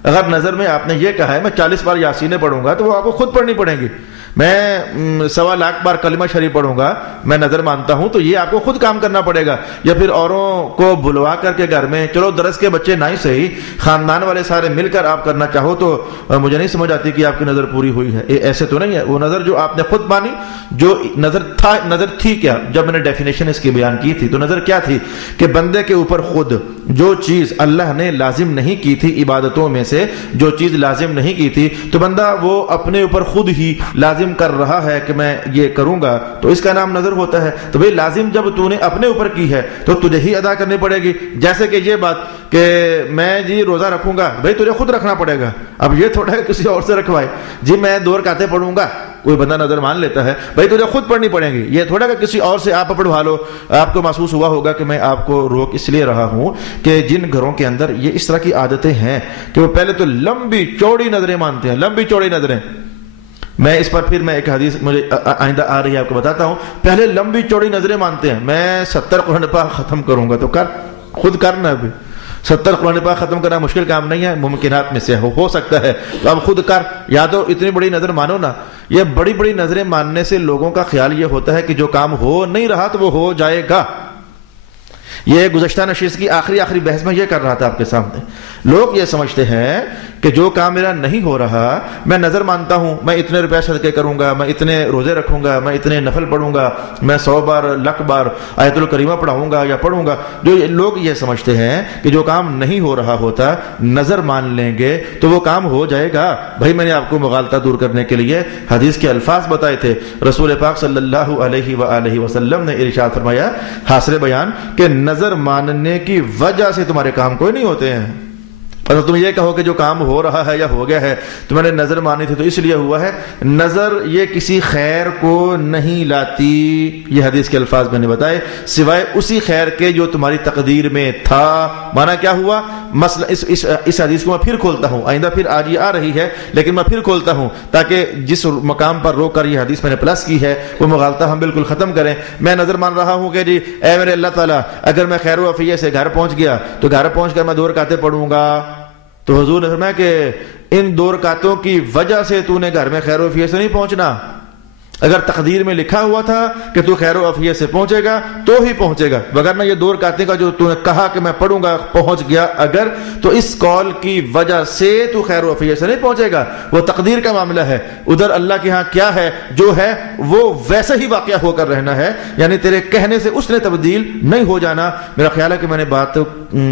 اگر نظر میں آپ نے یہ کہا ہے میں 40 بار یاسینیں پڑھوں گا تو وہ آپ کو خود پڑھنی پڑیں گی. میں 1.25 لاکھ بار کلمہ شریف پڑھوں گا، میں نظر مانتا ہوں، تو یہ آپ کو خود کام کرنا پڑے گا. یا پھر اوروں کو بلوا کر کے گھر میں، چلو درس کے بچے نہ ہی صحیح، خاندان والے سارے مل کر آپ کرنا چاہو تو مجھے نہیں سمجھ آتی کہ آپ کی نظر پوری ہوئی ہے. ایسے تو نہیں ہے. وہ نظر جو آپ نے خود مانی، جو نظر تھی کیا، جب میں نے ڈیفینیشن اس کی بیان کی تھی تو نظر کیا تھی کہ بندے کے اوپر خود جو چیز اللہ نے لازم نہیں کی تھی عبادتوں میں سے، جو چیز لازم نہیں کی تھی، تو بندہ وہ اپنے اوپر خود ہی لازم کر رہا ہے کہ میں یہ کروں گا، تو اس کا نام نظر ہوتا ہے. تو بھئی لازم جب تو نے اپنے اوپر کی ہے تو تجھے ہی ادا کرنی پڑے گی. جیسے کہ یہ بات کہ میں جی روزہ رکھوں گا، بھئی تجھے خود رکھنا پڑے گا. اب یہ تھوڑا ہے کسی اور سے رکھوائے، جی میں 2 رکعتیں پڑھوں گا، کوئی بندہ نظر مان لیتا ہے، بھئی تجھے خود پڑھنی پڑیں گی. یہ تھوڑا کہ کسی اور سے آپ پڑھوا لو. آپ کو محسوس ہوا ہوگا کہ میں آپ کو روک اس لیے رہا ہوں کہ جن گھروں کے اندر یہ اس طرح کی عادتیں ہیں کہ وہ پہلے تو لمبی چوڑی نظریں مانتے ہیں، لمبی چوڑی نظریں. میں اس پر پھر میں ایک حدیث مجھے آئندہ آ رہی ہے آپ کو بتاتا ہوں. پہلے لمبی چوڑی نظریں مانتے ہیں، میں 70 قرآن پاک ختم کروں گا، تو خود کرنا. ابھی 70 قرآن پاک ختم کرنا مشکل کام نہیں ہے، ممکنات میں سے ہو سکتا ہے، تو اب خود کر. یا تو اتنی بڑی نظر مانو نا. یہ بڑی بڑی نظریں ماننے سے لوگوں کا خیال یہ ہوتا ہے کہ جو کام ہو نہیں رہا تو وہ ہو جائے گا. یہ گزشتہ نشست کی آخری بحث میں یہ کر رہا تھا آپ کے سامنے. لوگ یہ سمجھتے ہیں کہ جو کام میرا نہیں ہو رہا، میں نظر مانتا ہوں، میں اتنے روپے صدقے کروں گا، میں اتنے روزے رکھوں گا، میں اتنے نفل پڑھوں گا، میں 100 بار 1,00,000 بار آیت الکریمہ پڑھاؤں گا یا پڑھوں گا. جو لوگ یہ سمجھتے ہیں کہ جو کام نہیں ہو رہا ہوتا نظر مان لیں گے تو وہ کام ہو جائے گا. بھائی میں نے آپ کو مغالطہ دور کرنے کے لیے حدیث کے الفاظ بتائے تھے. رسول پاک صلی اللہ علیہ وآلہ وسلم نے ارشاد فرمایا حاصل بیان کہ نظر ماننے کی وجہ سے تمہارے کام کوئی نہیں ہوتے ہیں. اگر تم یہ کہو کہ جو کام ہو رہا ہے یا ہو گیا ہے تو میں نے نظر مانی تھی تو اس لیے ہوا ہے، نظر یہ کسی خیر کو نہیں لاتی. یہ حدیث کے الفاظ میں نے بتائے، سوائے اسی خیر کے جو تمہاری تقدیر میں تھا. مانا کیا ہوا؟ مسئلہ اس حدیث کو میں پھر کھولتا ہوں، آئندہ پھر آج یہ آ رہی ہے لیکن میں پھر کھولتا ہوں تاکہ جس مقام پر روک کر یہ حدیث میں نے پلس کی ہے وہ مغالطہ ہم بالکل ختم کریں. میں نظر مان رہا ہوں کہ جی اے میرے اللہ تعالیٰ، اگر میں خیر و عافیت سے گھر پہنچ گیا تو گھر پہنچ کر میں 2 رکعتیں پڑھوں گا. تو حضور نے فرمایا کہ ان 2 رکعتوں کی وجہ سے تو نے گھر میں خیر و عافیت سے نہیں پہنچنا. اگر تقدیر میں لکھا ہوا تھا کہ تو خیر و عافیت سے پہنچے گا تو ہی پہنچے گا، وگرنہ یہ 2 رکعتیں کا جو تو نے کہا کہ میں پڑھوں گا پہنچ گیا اگر، تو اس قول کی وجہ سے تو خیر و عافیت سے نہیں پہنچے گا. وہ تقدیر کا معاملہ ہے. ادھر اللہ کے ہاں کیا ہے، جو ہے وہ ویسے ہی واقعہ ہو کر رہنا ہے، یعنی تیرے کہنے سے اس نے تبدیل نہیں ہو جانا. میرا خیال ہے کہ میں نے بات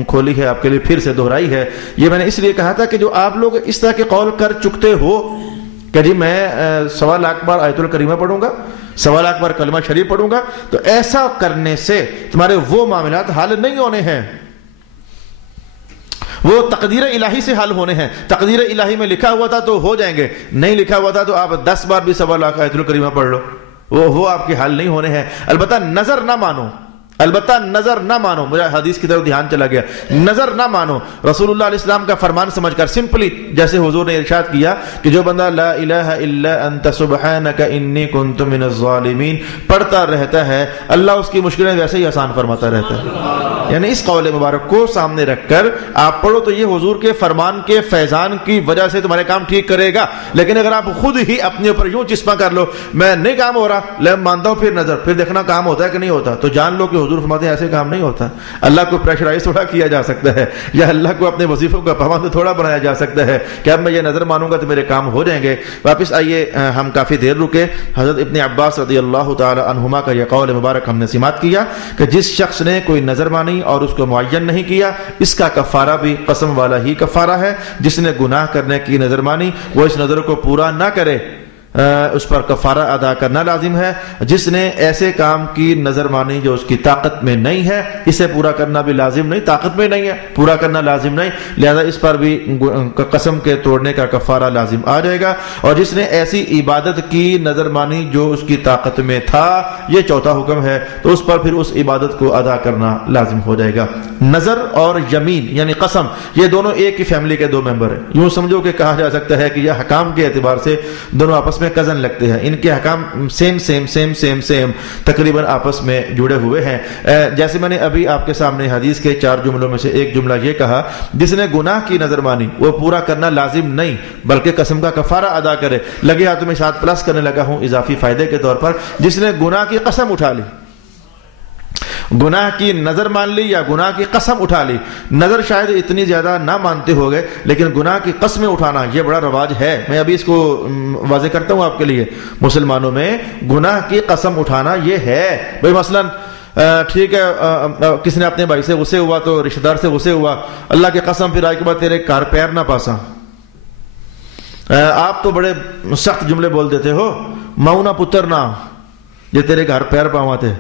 کھولی ہے آپ کے لیے، پھر سے دہرائی ہے. یہ میں نے اس لیے کہا تھا کہ جو آپ لوگ اس طرح کے قول کر چکتے ہو کہ جی میں 1,00,000 بار آیت الکریمہ پڑھوں گا، 1,00,000 بار کلمہ شریف پڑھوں گا، تو ایسا کرنے سے تمہارے وہ معاملات حل نہیں ہونے ہیں، وہ تقدیر الہی سے حل ہونے ہیں. تقدیر الہی میں لکھا ہوا تھا تو ہو جائیں گے، نہیں لکھا ہوا تھا تو آپ 10 بار بھی 1,00,000 آیت الکریمہ پڑھ لو، وہ آپ کے حل نہیں ہونے ہیں. البتہ نظر نہ مانو، البتہ نظر نہ مانو. مجھے حدیث کی طرف دھیان چلا گیا. نظر نہ مانو، رسول اللہ علیہ السلام کا فرمان سمجھ کر سمپلی جیسے حضور نے ارشاد کیا کہ جو بندہ لا الہ الا انت سبحانک انی کنت من الظالمین پڑھتا رہتا ہے، اللہ اس کی مشکلیں ویسے ہی آسان فرماتا رہتا ہے. یعنی اس قول مبارک کو سامنے رکھ کر آپ پڑھو تو یہ حضور کے فرمان کے فیضان کی وجہ سے تمہارے کام ٹھیک کرے گا. لیکن اگر آپ خود ہی اپنے اوپر یوں چسپاں کر لو، میں نہیں کام ہو رہا لیکن مانتا ہوں، پھر نظر، پھر دیکھنا کام ہوتا ہے کہ نہیں ہوتا، تو جان لو کہ حضور فرماتے ہیں ایسے کام نہیں ہوتا. اللہ کو پریشرائز تھوڑا کیا جا سکتا ہے، یا اللہ کو اپنے وظیفوں کا پابند تھوڑا بنایا جا سکتا ہے کہ اب میں یہ نظر مانوں گا تو میرے کام ہو جائیں گے. واپس آئیے، ہم کافی دیر رکے. حضرت ابن عباس رضی اللہ تعالی عنہما کا یہ قول مبارک ہم نے سماعت کیا کہ جس شخص نے کوئی نظر مانی اور اس کو معین نہیں کیا، اس کا کفارہ بھی قسم والا ہی کفارہ ہے. جس نے گناہ کرنے کی نظر مانی وہ اس نظر کو پورا نہ کرے، اس پر کفارہ ادا کرنا لازم ہے. جس نے ایسے کام کی نظر مانی جو اس کی طاقت میں نہیں ہے، اسے پورا کرنا بھی لازم نہیں، طاقت میں نہیں ہے، پورا کرنا لازم نہیں، لہذا اس پر بھی قسم کے توڑنے کا کفارہ لازم آ جائے گا. اور جس نے ایسی عبادت کی نظر مانی جو اس کی طاقت میں تھا، یہ چوتھا حکم ہے، تو اس پر پھر اس عبادت کو ادا کرنا لازم ہو جائے گا. نظر اور یمین یعنی قسم، یہ دونوں ایک ہی فیملی کے 2 ممبر ہیں. یوں سمجھو کہ کہا جا سکتا ہے کہ یہ حکام کے اعتبار سے دونوں آپس آپس میں کزن لگتے ہیں، ان کے احکام سیم تقریباً آپس میں جڑے ہوئے ہیں۔ جیسے میں نے ابھی آپ کے سامنے حدیث کے 4 جملوں میں سے ایک جملہ یہ کہا، جس نے گناہ کی نظر مانی وہ پورا کرنا لازم نہیں بلکہ قسم کا کفارہ ادا کرے۔ لگے ہاتھوں میں ساتھ پلس کرنے لگا ہوں اضافی فائدے کے طور پر، جس نے گناہ کی قسم اٹھا لی، گناہ کی نظر مان لی یا گناہ کی قسم اٹھا لی۔ نظر شاید اتنی زیادہ نہ مانتے ہو گئے، لیکن گناہ کی قسمیں اٹھانا یہ بڑا رواج ہے۔ میں ابھی اس کو واضح کرتا ہوں آپ کے لیے، مسلمانوں میں گناہ کی قسم اٹھانا یہ ہے۔ بھئی مثلا ٹھیک ہے، کسی نے اپنے بھائی سے غصے ہوا تو رشتہ دار سے غصے ہوا، اللہ کی قسم پھر آج کے بعد تیرے کار پیر نہ پاسا۔ آپ تو بڑے سخت جملے بول دیتے ہو، ماؤ نہ پتر نہ، یہ تیرے گھر پیر پاواں تھے،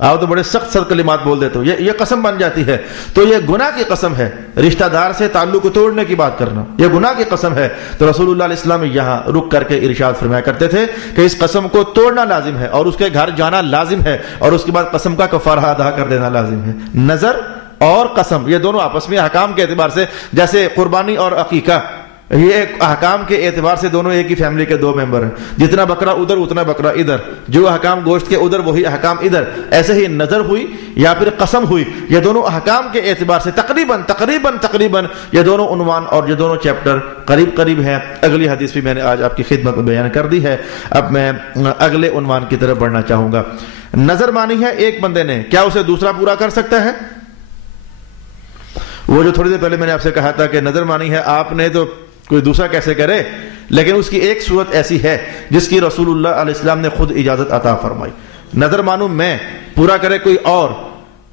آپ تو بڑے سخت سخت کلمات بول دیتے ہو، یہ قسم بن جاتی ہے۔ تو یہ گناہ کی قسم ہے، رشتہ دار سے تعلق کو توڑنے کی بات کرنا یہ گناہ کی قسم ہے۔ تو رسول اللہ علیہ السلام یہاں رک کر کے ارشاد فرمایا کرتے تھے کہ اس قسم کو توڑنا لازم ہے اور اس کے گھر جانا لازم ہے اور اس کے بعد قسم کا کفارہ ادا کر دینا لازم ہے۔ نظر اور قسم یہ دونوں آپس میں احکام کے اعتبار سے، جیسے قربانی اور عقیقہ، یہ احکام کے اعتبار سے دونوں ایک ہی فیملی کے 2 ممبر ہیں، جتنا بکرا ادھر اتنا بکرا ادھر، جو احکام گوشت کے ادھر وہی احکام ادھر۔ ایسے ہی نظر ہوئی یا پھر قسم ہوئی، یہ دونوں احکام کے اعتبار سے تقریباً یہ دونوں عنوان اور یہ دونوں چیپٹر قریب ہیں۔ اگلی حدیث بھی میں نے آج آپ کی خدمت میں بیان کر دی ہے، اب میں اگلے عنوان کی طرف بڑھنا چاہوں گا۔ نظر مانی ہے ایک بندے نے، کیا اسے دوسرا پورا کر سکتا ہے؟ وہ جو تھوڑی دیر پہلے میں نے آپ سے کہا تھا کہ نظر مانی ہے آپ نے تو کوئی دوسرا کیسے کرے، لیکن اس کی ایک صورت ایسی ہے جس کی رسول اللہ علیہ السلام نے خود اجازت عطا فرمائی۔ نظر مانوں میں، پورا کرے کوئی اور۔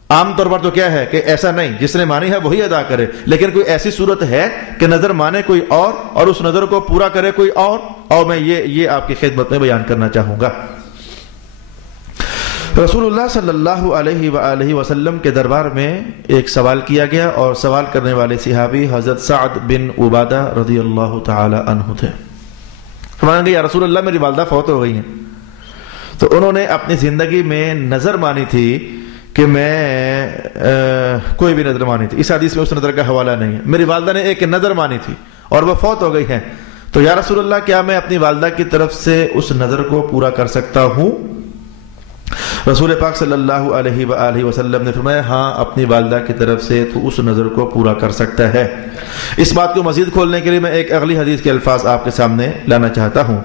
عام طور پر تو کیا ہے کہ ایسا نہیں، جس نے مانی ہے وہی ادا کرے، لیکن کوئی ایسی صورت ہے کہ نظر مانے کوئی اور اس نظر کو پورا کرے کوئی اور میں یہ آپ کی خدمت میں بیان کرنا چاہوں گا۔ رسول اللہ صلی اللہ علیہ وآلہ وسلم کے دربار میں ایک سوال کیا گیا اور سوال کرنے والے صحابی حضرت سعد بن عبادہ رضی اللہ تعالی عنہ تھے۔ فرمایا کہ یا رسول اللہ میری والدہ فوت ہو گئی ہیں، تو انہوں نے اپنی زندگی میں نظر مانی تھی کہ میں کوئی بھی نظر مانی تھی، اس حدیث میں اس نظر کا حوالہ نہیں ہے، میری والدہ نے ایک نظر مانی تھی اور وہ فوت ہو گئی ہیں، تو یا رسول اللہ کیا میں اپنی والدہ کی طرف سے اس نظر کو پورا کر سکتا ہوں؟ رسول پاک صلی اللہ علیہ وآلہ وسلم نے فرمایا ہاں، اپنی والدہ کی طرف سے تو اس نظر کو پورا کر سکتا ہے۔ اس بات کو مزید کھولنے کے لیے میں ایک اگلی حدیث کے الفاظ آپ کے سامنے لانا چاہتا ہوں۔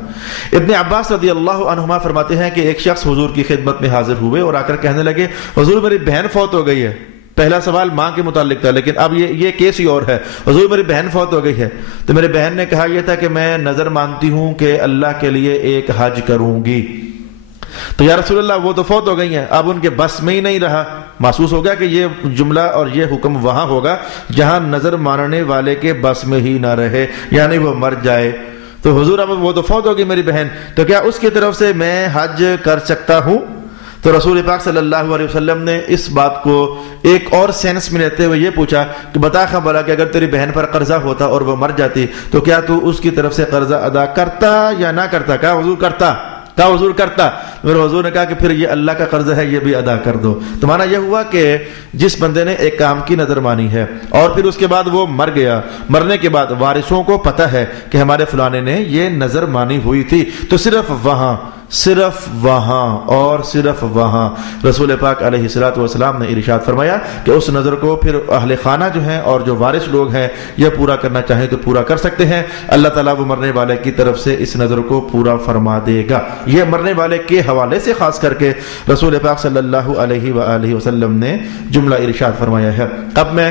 ابن عباس رضی اللہ عنہما فرماتے ہیں کہ ایک شخص حضور کی خدمت میں حاضر ہوئے اور آ کر کہنے لگے حضور میری بہن فوت ہو گئی ہے۔ پہلا سوال ماں کے متعلق تھا، لیکن اب یہ کیس ہی اور ہے، حضور میری بہن فوت ہو گئی ہے۔ تو میری بہن نے کہا یہ تھا کہ میں نظر مانتی ہوں کہ اللہ کے لیے ایک حج کروں گی۔ تو یا رسول اللہ وہ تو فوت ہو گئی ہیں، اب ان کے بس میں ہی نہیں رہا، محسوس ہو گیا کہ یہ جملہ اور یہ حکم وہاں ہوگا جہاں نظر ماننے والے کے بس میں ہی نہ رہے، یعنی وہ مر جائے۔ تو حضور اب وہ تو فوت ہو گئی میری بہن، تو کیا اس کی طرف سے میں حج کر سکتا ہوں؟ تو رسول پاک صلی اللہ علیہ وسلم نے اس بات کو ایک اور سینس میں لیتے ہوئے یہ پوچھا کہ بتا خبرہ کہ اگر تیری بہن پر قرضہ ہوتا اور وہ مر جاتی تو کیا تو اس کی طرف سے قرضہ ادا کرتا یا نہ کرتا؟ کہا حضور کرتا۔ کہا حضور کرتا۔ میرے حضور نے کہا کہ پھر یہ اللہ کا قرض ہے، یہ بھی ادا کر دو۔ تو معنی یہ ہوا کہ جس بندے نے ایک کام کی نظر مانی ہے اور پھر اس کے بعد وہ مر گیا، مرنے کے بعد وارثوں کو پتہ ہے کہ ہمارے فلانے نے یہ نظر مانی ہوئی تھی، تو صرف وہاں اور صرف وہاں رسول پاک علیہ الصلوۃ والسلام نے ارشاد فرمایا کہ اس نظر کو پھر اہل خانہ جو ہیں اور جو وارث لوگ ہیں یہ پورا کرنا چاہیں تو پورا کر سکتے ہیں، اللہ تعالیٰ وہ مرنے والے کی طرف سے اس نظر کو پورا فرما دے گا۔ یہ مرنے والے کے حوالے سے خاص کر کے رسول پاک صلی اللہ علیہ وآلہ وسلم نے جملہ ارشاد فرمایا ہے۔ اب میں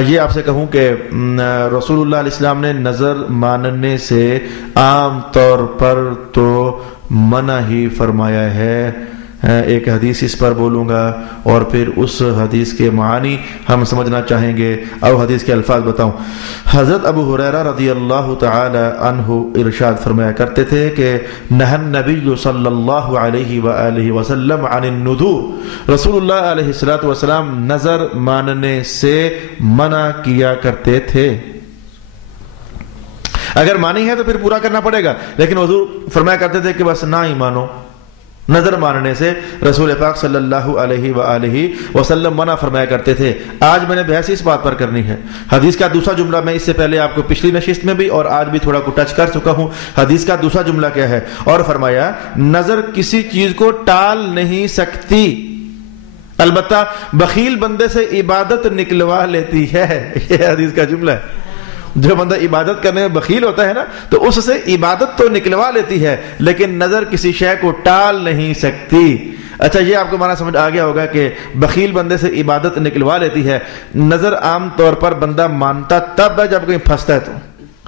یہ آپ سے کہوں کہ رسول اللہ علیہ السلام نے نظر ماننے سے عام طور پر تو منع ہی فرمایا ہے۔ ایک حدیث اس پر بولوں گا اور پھر اس حدیث کے معانی ہم سمجھنا چاہیں گے اور حدیث کے الفاظ بتاؤں۔ حضرت ابو ہریرہ رضی اللہ تعالی عنہ ارشاد فرمایا کرتے تھے کہ نہى النبی صلی اللہ علیہ وآلہ وسلم عن النذور، رسول اللہ علیہ الصلوۃ والسلام نظر ماننے سے منع کیا کرتے تھے۔ اگر مانی ہے تو پھر پورا کرنا پڑے گا، لیکن حضور فرمایا کرتے تھے کہ بس نہ ہی مانو، نظر ماننے سے رسول پاک صلی اللہ علیہ وآلہ وسلم منع فرمایا کرتے تھے۔ آج میں نے بحث اس بات پر کرنی ہے۔ حدیث کا دوسرا جملہ میں اس سے پہلے آپ کو پچھلی نشست میں بھی اور آج بھی تھوڑا کو ٹچ کر چکا ہوں۔ حدیث کا دوسرا جملہ کیا ہے؟ اور فرمایا نظر کسی چیز کو ٹال نہیں سکتی، البتہ بخیل بندے سے عبادت نکلوا لیتی ہے۔ یہ حدیث کا جملہ ہے۔ جو بندہ عبادت کرنے میں بخیل ہوتا ہے نا تو اس سے عبادت تو نکلوا لیتی ہے لیکن نظر کسی شے کو ٹال نہیں سکتی۔ اچھا، یہ آپ کو معنی سمجھ آ گیا ہوگا کہ بخیل بندے سے عبادت نکلوا لیتی ہے۔ نظر عام طور پر بندہ مانتا تب ہے جب کہیں پھنستا ہے تو۔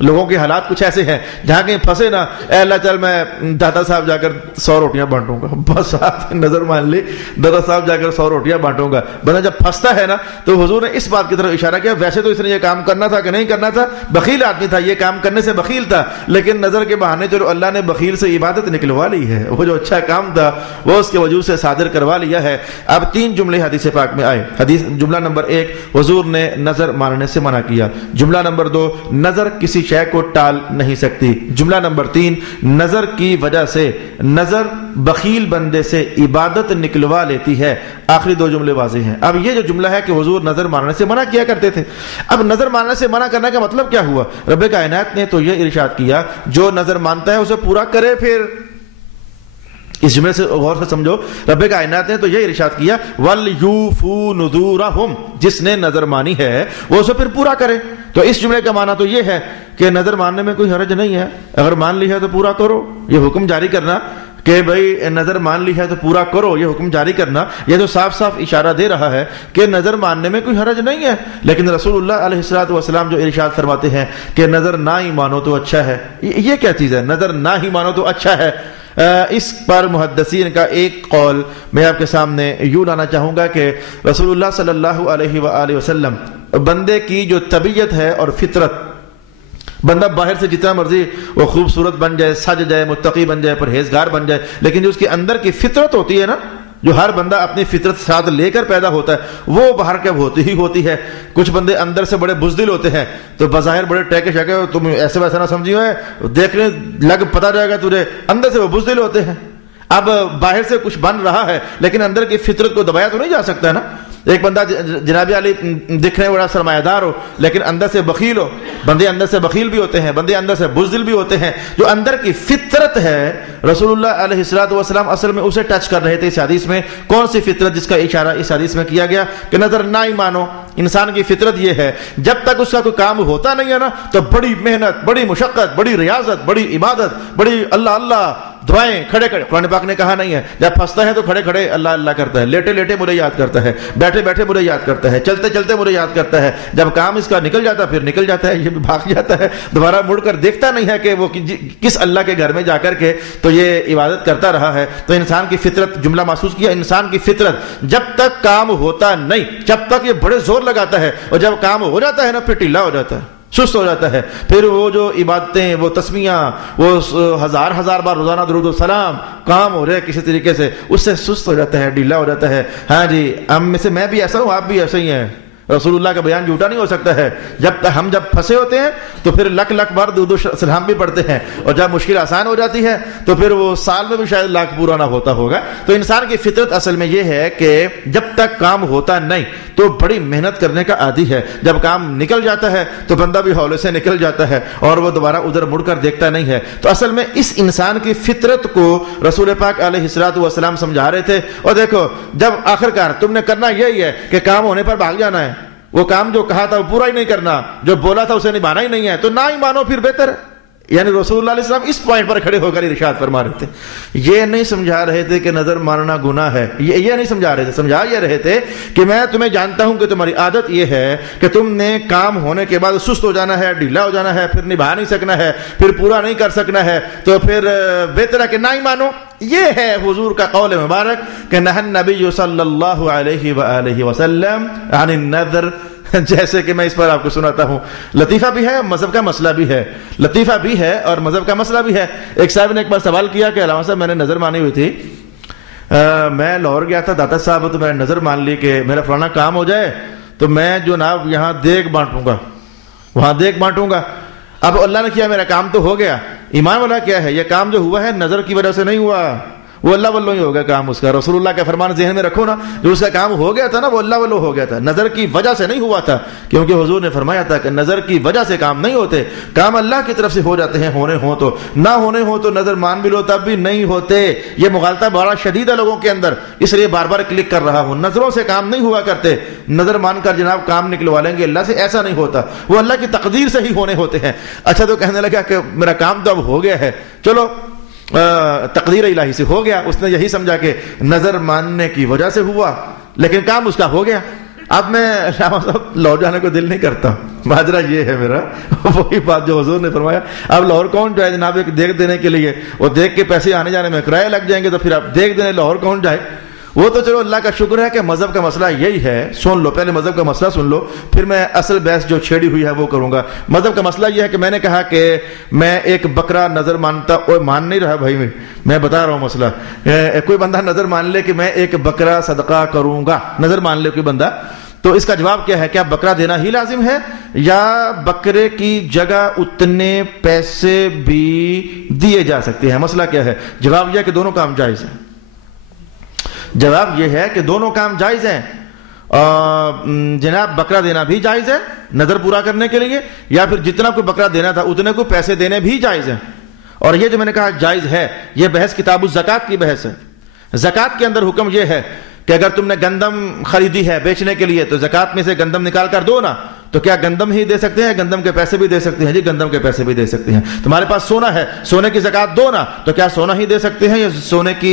لوگوں کے حالات کچھ ایسے ہیں جہاں کہیں پھنسے نا، اے اللہ چل میں دادا صاحب جا کر 100 روٹیاں بانٹوں گا، بس آپ نظر مان لی دادا صاحب جا کر 100 روٹیاں بانٹوں گا۔ بندہ جب پھنستا ہے نا تو حضور نے اس بات کی طرف اشارہ کیا، ویسے تو اس نے یہ کام کرنا تھا کہ نہیں کرنا تھا، بخیل آدمی تھا، یہ کام کرنے سے بخیل تھا، لیکن نظر کے بہانے چلو اللہ نے بخیل سے عبادت نکلوا لی ہے، وہ جو اچھا کام تھا وہ اس کے وجود سے صادر کروا لیا ہے۔ اب 3 جملے حدیث پاک میں آئے۔ جملہ نمبر 1، حضور نے نظر ماننے سے منع کیا۔ جملہ نمبر 2، نظر کسی شے کو ٹال نہیں سکتی۔ جملہ نمبر 3، نظر کی وجہ سے نظر بخیل بندے سے عبادت نکلوا لیتی ہے۔ آخری 2 جملے واضح ہیں۔ اب یہ جو جملہ ہے کہ حضور نظر ماننے سے منع کیا کرتے تھے، اب نظر ماننے سے منع کرنے کا مطلب کیا ہوا؟ رب کائنات نے تو یہ ارشاد کیا جو نظر مانتا ہے اسے پورا کرے۔ پھر اس جملے سے غور سے سمجھو، رب کائنات نے تو یہ ارشاد کیا وَلْيُوفُوا نُذُورَهُمْ، جس نے نظر مانی ہے وہ اسے پھر پورا کرے۔ تو اس جملے کا معنی تو یہ ہے کہ نظر ماننے میں کوئی حرج نہیں ہے، اگر مان لی ہے تو پورا کرو۔ یہ حکم جاری کرنا کہ بھئی نظر مان لی ہے تو پورا کرو، یہ حکم جاری کرنا یہ تو صاف صاف اشارہ دے رہا ہے کہ نظر ماننے میں کوئی حرج نہیں ہے۔ لیکن رسول اللہ علیہ السلام جو ارشاد فرماتے ہیں کہ نظر نہ ہی مانو تو اچھا ہے، یہ کیا چیز ہے؟ نظر نہ ہی مانو تو اچھا ہے۔ اس پر محدثین کا ایک قول میں آپ کے سامنے یوں لانا چاہوں گا کہ رسول اللہ صلی اللہ علیہ وآلہ وسلم بندے کی جو طبیعت ہے اور فطرت، بندہ باہر سے جتنا مرضی وہ خوبصورت بن جائے، سج جائے، متقی بن جائے، پرہیزگار بن جائے، لیکن جو اس کے اندر کی فطرت ہوتی ہے نا، جو ہر بندہ اپنی فطرت ساتھ لے کر پیدا ہوتا ہے وہ باہر کے ہوتی ہی ہوتی ہے۔ کچھ بندے اندر سے بڑے بزدل ہوتے ہیں تو بظاہر بڑے ٹیکے شیکے، تم ایسے ویسا نہ سمجھیو ہے، دیکھنے لگ پتا جائے گا تجھے، اندر سے وہ بزدل ہوتے ہیں۔ اب باہر سے کچھ بن رہا ہے لیکن اندر کی فطرت کو دبایا تو نہیں جا سکتا ہے نا۔ ایک بندہ جناب علی دکھنے بڑا سرمایہ دار ہو لیکن اندر سے بخیل ہو، بندے اندر سے بخیل بھی ہوتے ہیں، بندے اندر سے بزدل بھی ہوتے ہیں۔ جو اندر کی فطرت ہے رسول اللہ علیہ السلام اصل میں اسے ٹچ کر رہے تھے اس حدیث میں۔ کون سی فطرت جس کا اشارہ اس حدیث میں کیا گیا کہ نظر نہ ہی مانو؟ انسان کی فطرت یہ ہے جب تک اس کا کوئی کام ہوتا نہیں ہے نا تو بڑی محنت، بڑی مشقت، بڑی ریاضت، بڑی عبادت، بڑی اللہ اللہ دعائیں، کھڑے کھڑے۔ قرآن پاک نے کہا نہیں ہے جب پھنستا ہے تو کھڑے کھڑے اللہ اللہ کرتا ہے، لیٹے لیٹے مجھے یاد کرتا ہے، بیٹھے بیٹھے مجھے یاد کرتا ہے، چلتے چلتے مجھے یاد کرتا ہے۔ جب کام اس کا نکل جاتا پھر نکل جاتا ہے، یہ بھی بھاگ جاتا ہے، دوبارہ مڑ کر دیکھتا نہیں ہے کہ وہ کس اللہ کے گھر میں جا کر کے تو یہ عبادت کرتا رہا ہے۔ تو انسان کی فطرت، جملہ محسوس کیا، انسان کی فطرت جب تک کام ہوتا نہیں، جب تک یہ بڑے زور لگاتا ہے اور جب کام ہو جاتا ہے نا پھر ٹھیلا ہو جاتا ہے، سست ہو جاتا ہے۔ پھر وہ جو عبادتیں، وہ تسمیاں، وہ ہزار بار روزانہ درود و سلام کام ہو رہے کسی طریقے سے، اس سے سست ہو جاتا ہے، ڈھیلا ہو جاتا ہے۔ ہاں جی، ہم میں سے میں بھی ایسا ہوں، آپ بھی ایسے ہی ہیں۔ رسول اللہ کا بیان جھوٹا نہیں ہو سکتا ہے۔ ہم جب پھنسے ہوتے ہیں تو پھر لکھ بار درود و سلام بھی پڑھتے ہیں، اور جب مشکل آسان ہو جاتی ہے تو پھر وہ سال میں بھی شاید لاکھ پورا نہ ہوتا ہوگا۔ تو انسان کی فطرت اصل میں یہ ہے کہ جب تک کام ہوتا نہیں تو بڑی محنت کرنے کا عادی ہے، جب کام نکل جاتا ہے تو بندہ بھی ہولے سے نکل جاتا ہے اور وہ دوبارہ ادھر مڑ کر دیکھتا نہیں ہے۔ تو اصل میں اس انسان کی فطرت کو رسول پاک علیہ السلام سمجھا رہے تھے۔ اور دیکھو جب آخرکار تم نے کرنا یہی ہے کہ کام ہونے پر بھاگ جانا ہے، وہ کام جو کہا تھا وہ پورا ہی نہیں کرنا، جو بولا تھا اسے نبھانا ہی نہیں ہے، تو نہ ہی مانو پھر بہتر ہے۔ یعنی رسول اللہ علیہ السلام اس پوائنٹ پر کھڑے ہو کر ارشاد فرما رہے تھے، یہ نہیں سمجھا رہے تھے کہ نظر ماننا گناہ ہے، یہ نہیں سمجھا رہے تھے، سمجھا یہ رہے تھے کہ میں تمہیں جانتا ہوں کہ تمہاری عادت یہ ہے کہ تم نے کام ہونے کے بعد سست ہو جانا ہے، ڈھیلا ہو جانا ہے، پھر نبھا نہیں سکنا ہے، پھر پورا نہیں کر سکنا ہے، تو پھر بہتر ہے کہ نہ ہی مانو۔ یہ ہے حضور کا قول مبارک کہ نہى النبی صلی اللہ علیہ وآلہ وسلم عن النذر۔ جیسے کہ میں اس پر آپ کو سناتا ہوں، لطیفہ بھی ہے، مذہب کا مسئلہ بھی ہے، لطیفہ بھی ہے اور مذہب کا مسئلہ بھی ہے۔ ایک صاحب نے ایک بار سوال کیا کہ علامہ صاحب میں نے نظر مانی ہوئی تھی، میں لاہور گیا تھا داتا صاحب، تو میں نے نظر مان لی کہ میرا فلانا کام ہو جائے تو میں جناب یہاں دیگ بانٹوں گا، وہاں دیگ بانٹوں گا۔ اب اللہ نے کیا، میرا کام تو ہو گیا۔ ایمان والا کیا ہے، یہ کام جو ہوا ہے نظر کی وجہ سے نہیں ہوا، وہ اللہ والوں ہی ہوگا کام اس کا. رسول اللہ کا فرمان ذہن میں رکھو نا, جو اس کا کام ہو گیا تھا نا وہ اللہ والوں ہو گیا تھا, نظر کی وجہ سے نہیں ہوا تھا, کیونکہ حضور نے فرمایا تھا کہ نظر کی وجہ سے کام نہیں ہوتے, کام اللہ کی طرف سے ہو جاتے ہیں, ہونے ہوں تو, نہ ہونے ہوں تو نظر مان بھی لو تب بھی نہیں ہوتے. یہ مغالطہ بڑا شدید ہے لوگوں کے اندر, اس لیے بار بار کلک کر رہا ہوں. نظروں سے کام نہیں ہوا کرتے, نظر مان کر جناب کام نکلوا لیں گے, اللہ سے ایسا نہیں ہوتا, وہ اللہ کی تقدیر سے ہی ہونے ہوتے ہیں. اچھا تو کہنے لگا کہ میرا کام تو اب ہو گیا ہے, چلو تقدیر الہی سے ہو گیا. اس نے یہی سمجھا کہ نظر ماننے کی وجہ سے ہوا, لیکن کام اس کا ہو گیا. اب میں شاہ صاحب لاہور جانے کو دل نہیں کرتا, ماجرا یہ ہے میرا, وہی بات جو حضور نے فرمایا. اب لاہور کون جائے جناب ایک دیکھ دینے کے لیے, وہ دیکھ کے پیسے آنے جانے میں کرایہ لگ جائیں گے, تو پھر آپ دیکھ دینے لاہور کون جائے. وہ تو چلو اللہ کا شکر ہے کہ مذہب کا مسئلہ یہی ہے. سن لو پہلے مذہب کا مسئلہ سن لو, پھر میں اصل بحث جو چھیڑی ہوئی ہے وہ کروں گا. مذہب کا مسئلہ یہ ہے کہ میں نے کہا کہ میں ایک بکرا نظر مانتا, مان نہیں رہا بھائی, میں بتا رہا ہوں مسئلہ. کوئی بندہ نظر مان لے کہ میں ایک بکرا صدقہ کروں گا, نظر مان لے کوئی بندہ, تو اس کا جواب کیا ہے؟ کیا بکرا دینا ہی لازم ہے, یا بکرے کی جگہ اتنے پیسے بھی دیے جا سکتے ہیں؟ مسئلہ کیا ہے؟ جواب یہ ہے کہ دونوں کام جائز ہیں. جواب یہ ہے کہ دونوں کام جائز ہیں. جناب بکرا دینا بھی جائز ہے نظر پورا کرنے کے لیے, یا پھر جتنا کوئی بکرا دینا تھا اتنے کو پیسے دینے بھی جائز ہیں. اور یہ جو میں نے کہا جائز ہے, یہ بحث کتاب الزکات کی بحث ہے. زکات کے اندر حکم یہ ہے کہ اگر تم نے گندم خریدی ہے بیچنے کے لیے تو زکات میں سے گندم نکال کر دو نا. تو کیا گندم ہی دے سکتے ہیں, گندم کے پیسے بھی دے سکتے ہیں؟ جی گندم کے پیسے بھی دے سکتے ہیں. تمہارے پاس سونا ہے, سونے کی زکات دو نا. تو کیا سونا ہی دے سکتے ہیں یا سونے کی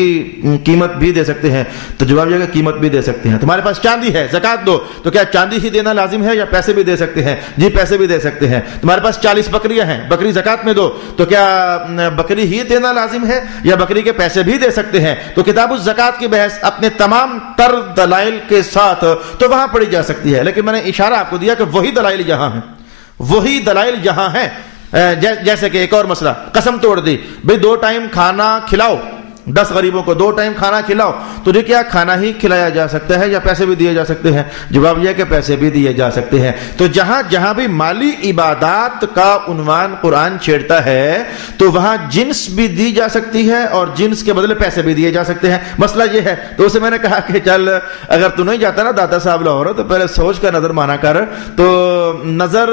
قیمت بھی دے سکتے ہیں؟ تو جواب یہ ہے کہ قیمت بھی دے سکتے ہیں. تمہارے پاس چاندی ہے, زکات دو. تو کیا چاندی ہی دینا لازم ہے یا پیسے بھی دے سکتے ہیں؟ جی پیسے بھی دے سکتے ہیں. تمہارے پاس 40 بکریاں ہیں, بکری زکات میں دو. تو کیا بکری ہی دینا لازم ہے یا بکری کے پیسے بھی دے سکتے ہیں؟ تو کتاب الزکات کی بحث اپنے تمام تر دلائل کے ساتھ تو وہاں پڑھی جا سکتی ہے. لیکن میں نے اشارہ آپ کو دیا کہ وہی دلائل یہاں ہیں, وہی دلائل یہاں ہیں. جیسے کہ ایک اور مسئلہ, قسم توڑ دی بھئی 2 ٹائم کھانا کھلاؤ, 10 غریبوں کو 2 ٹائم کھانا کھلاؤ. تو یہ کیا کھانا ہی کھلایا جا سکتا ہے یا پیسے بھی دیے جا سکتے ہیں؟ جواب یہ ہے کہ پیسے بھی دیے جا سکتے ہیں. تو جہاں جہاں بھی مالی عبادات کا عنوان قرآن چھیڑتا ہے تو وہاں جنس بھی دی جا سکتی ہے اور جنس کے بدلے پیسے بھی دیے جا سکتے ہیں. مسئلہ یہ ہے. تو اسے میں نے کہا کہ چل اگر تو نہیں جاتا نا داتا صاحب لاہور, تو پہلے سوچ کر نظر مانا کر. تو نظر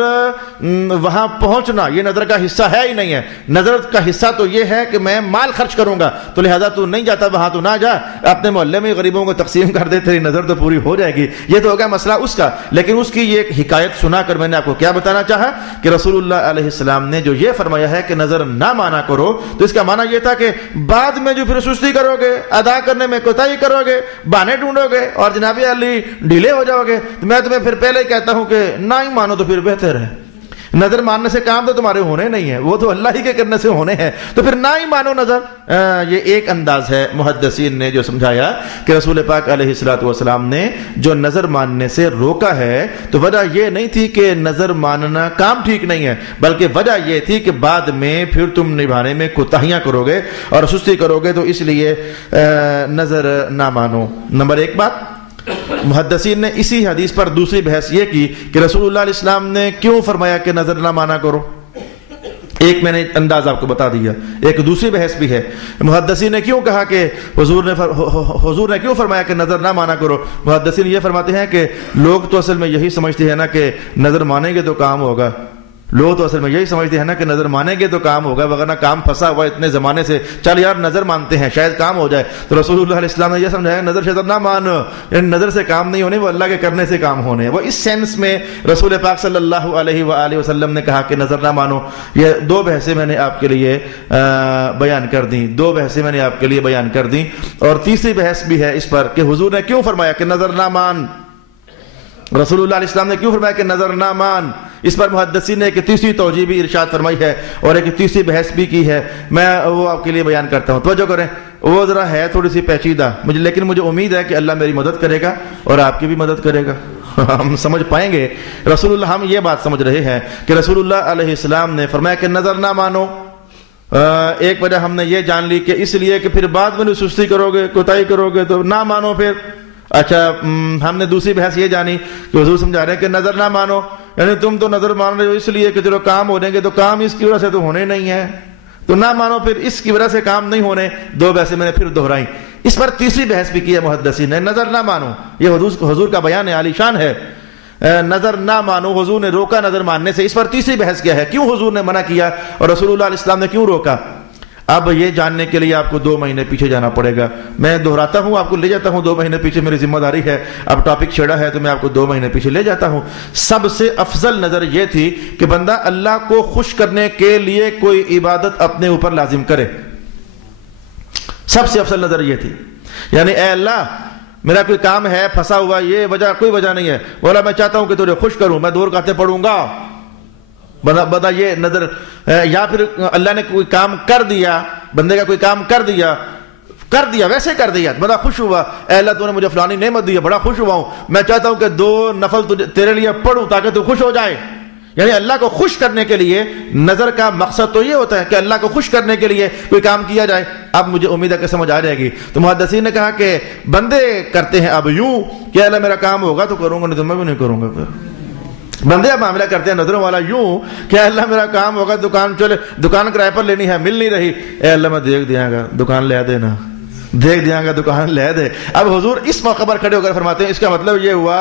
وہاں پہنچنا یہ نظر کا حصہ ہے ہی نہیں ہے. نظر کا حصہ تو یہ ہے کہ میں مال خرچ کروں گا, تو لہذا تو نہیں جاتا وہاں تو نہ جا, اپنے محلے میں غریبوں کو تقسیم کر دے, تیری نظر تو پوری ہو جائے گی. یہ تو ہو گیا مسئلہ اس کا. لیکن اس کی یہ ایک حکایت سنا کر میں نے آپ کو کیا بتانا چاہا کہ رسول اللہ علیہ السلام نے جو یہ فرمایا ہے کہ نظر نہ مانا کرو, تو اس کا معنی یہ تھا کہ بعد میں جو پھر سستی کرو گے, ادا کرنے میں کوتاہی کرو گے, بہانے ڈھونڈو گے اور جناب علی ڈھیلے ہو جاؤ گے, تو میں تمہیں پھر پہلے ہی کہتا ہوں کہ نہ ہی مانو تو پھر بہتر ہے. نظر ماننے سے کام تو تمہارے ہونے نہیں ہے, وہ تو اللہ ہی کے کرنے سے ہونے ہیں. تو پھر نہ ہی مانو نظر. یہ ایک انداز ہے محدثین نے جو سمجھایا کہ رسول پاک علیہ الصلوۃ والسلام نے جو نظر ماننے سے روکا ہے تو وجہ یہ نہیں تھی کہ نظر ماننا کام ٹھیک نہیں ہے, بلکہ وجہ یہ تھی کہ بعد میں پھر تم نبھانے میں کوتاہیاں کرو گے اور سستی کرو گے, تو اس لیے نظر نہ مانو. نمبر 1 بات, محدثین نے اسی حدیث پر دوسری بحث یہ کی کہ رسول اللہ علیہ السلام نے کیوں فرمایا کہ نظر نہ مانا کرو. ایک میں نے انداز آپ کو بتا دیا, ایک دوسری بحث بھی ہے. محدثین نے کیوں کہا کہ حضور نے کیوں فرمایا کہ نظر نہ مانا کرو. محدثین یہ فرماتے ہیں کہ لوگ تو اصل میں یہی سمجھتے ہیں نا کہ نظر مانیں گے تو کام ہوگا. لوگ تو اصل میں یہی سمجھتے ہیں نا کہ نظر مانیں گے تو کام ہوگا, وغیرہ کام پھنسا ہوا اتنے زمانے سے, چل یار نظر مانتے ہیں شاید کام ہو جائے. تو رسول اللہ علیہ السلام نے یہ سمجھایا نظر شیطان نہ مانو, یعنی نظر سے کام نہیں ہونے, وہ اللہ کے کرنے سے کام ہونے. وہ اس سینس میں رسول پاک صلی اللہ علیہ وآلہ وسلم نے کہا کہ نظر نہ مانو. یہ 2 بحثیں میں نے آپ کے لیے بیان کر دیں, 2 بحثیں میں نے آپ کے لیے بیان کر دیں. اور تیسری بحث بھی ہے اس پر کہ حضور نے کیوں فرمایا کہ نظر نہ مان, رسول اللہ علیہ السلام نے کیوں فرمایا کہ نظر نہ مان. اس پر محدثین نے ایک تیسری توجیہ بھی ارشاد فرمائی ہے اور ایک تیسری بحث بھی کی ہے. میں وہ آپ کے لیے بیان کرتا ہوں, توجہ کریں. وہ ذرا ہے تھوڑی سی پیچیدہ مجھے, لیکن مجھے امید ہے کہ اللہ میری مدد کرے گا اور آپ کی بھی مدد کرے گا. ہم سمجھ پائیں گے. رسول اللہ, ہم یہ بات سمجھ رہے ہیں کہ رسول اللہ علیہ السلام نے فرمایا کہ نظر نہ مانو. ایک وجہ ہم نے یہ جان لی کہ اس لیے کہ پھر بعد میں سستی کرو گے, کوتاہی کرو گے تو نہ مانو پھر. اچھا, ہم نے دوسری بحث یہ جانی کہ حضور سمجھا رہے ہیں کہ نظر نہ مانو, یعنی تم تو نظر مان رہے ہو اس لیے کہ چلو کام ہو جائیں گے, تو کام اس کی وجہ سے تو ہونے نہیں ہے. تو نہ مانو پھر اس کی وجہ سے کام نہیں ہونے. 2 بحثیں میں نے پھر دہرائی. اس پر تیسری بحث بھی کی ہے محدثین نے. نظر نہ مانو، یہ حضور کا بیان عالی شان ہے. نظر نہ مانو، حضور نے روکا نظر ماننے سے. اس پر تیسری بحث کیا ہے، کیوں حضور نے منع کیا اور رسول اللہ علیہ السلام نے کیوں روکا؟ اب یہ جاننے کے لیے آپ کو 2 مہینے پیچھے جانا پڑے گا. میں دہراتا ہوں، آپ کو لے جاتا ہوں 2 مہینے پیچھے، میری ذمہ داری ہے. اب ٹاپک چھیڑا ہے تو میں آپ کو 2 مہینے پیچھے لے جاتا ہوں. سب سے افضل نظر یہ تھی کہ بندہ اللہ کو خوش کرنے کے لیے کوئی عبادت اپنے اوپر لازم کرے. سب سے افضل نظر یہ تھی، یعنی اے اللہ میرا کوئی کام ہے پھنسا ہوا، یہ وجہ کوئی وجہ نہیں ہے، بولا میں چاہتا ہوں کہ تجھے خوش کروں، میں 2 رکعتیں پڑھوں گا. بندہ یہ نظر، یا پھر اللہ نے کوئی کام کر دیا، بندے کا کوئی کام کر دیا ویسے کر دیا، بڑا خوش ہوا، اے اللہ تو نے مجھے فلانی نعمت دی ہے، بڑا خوش ہوا ہوں، میں چاہتا ہوں کہ 2 نفل تیرے لیے پڑھوں تاکہ تو خوش ہو جائے. یعنی اللہ کو خوش کرنے کے لیے نظر کا مقصد تو یہ ہوتا ہے کہ اللہ کو خوش کرنے کے لیے کوئی کام کیا جائے. اب مجھے امید ہے کہ سمجھ آ جائے گی. تو محدثین نے کہا کہ بندے کرتے ہیں اب یوں کہ اللہ میرا کام ہوگا تو کروں گا، نہیں تو میں بھی نہیں کروں گا. پھر بندے اب معاملہ کرتے ہیں نظروں والا یوں کہ اللہ میرا کام ہوگا، دکان کرائے پر لینی ہے، مل نہیں رہی، اے اللہ میں دیکھ دیا گا، دکان لے دینا، دیکھ دیا گا، دکان لے دے. اب حضور اس موقع پر کھڑے ہو کر فرماتے ہیں اس کا مطلب یہ ہوا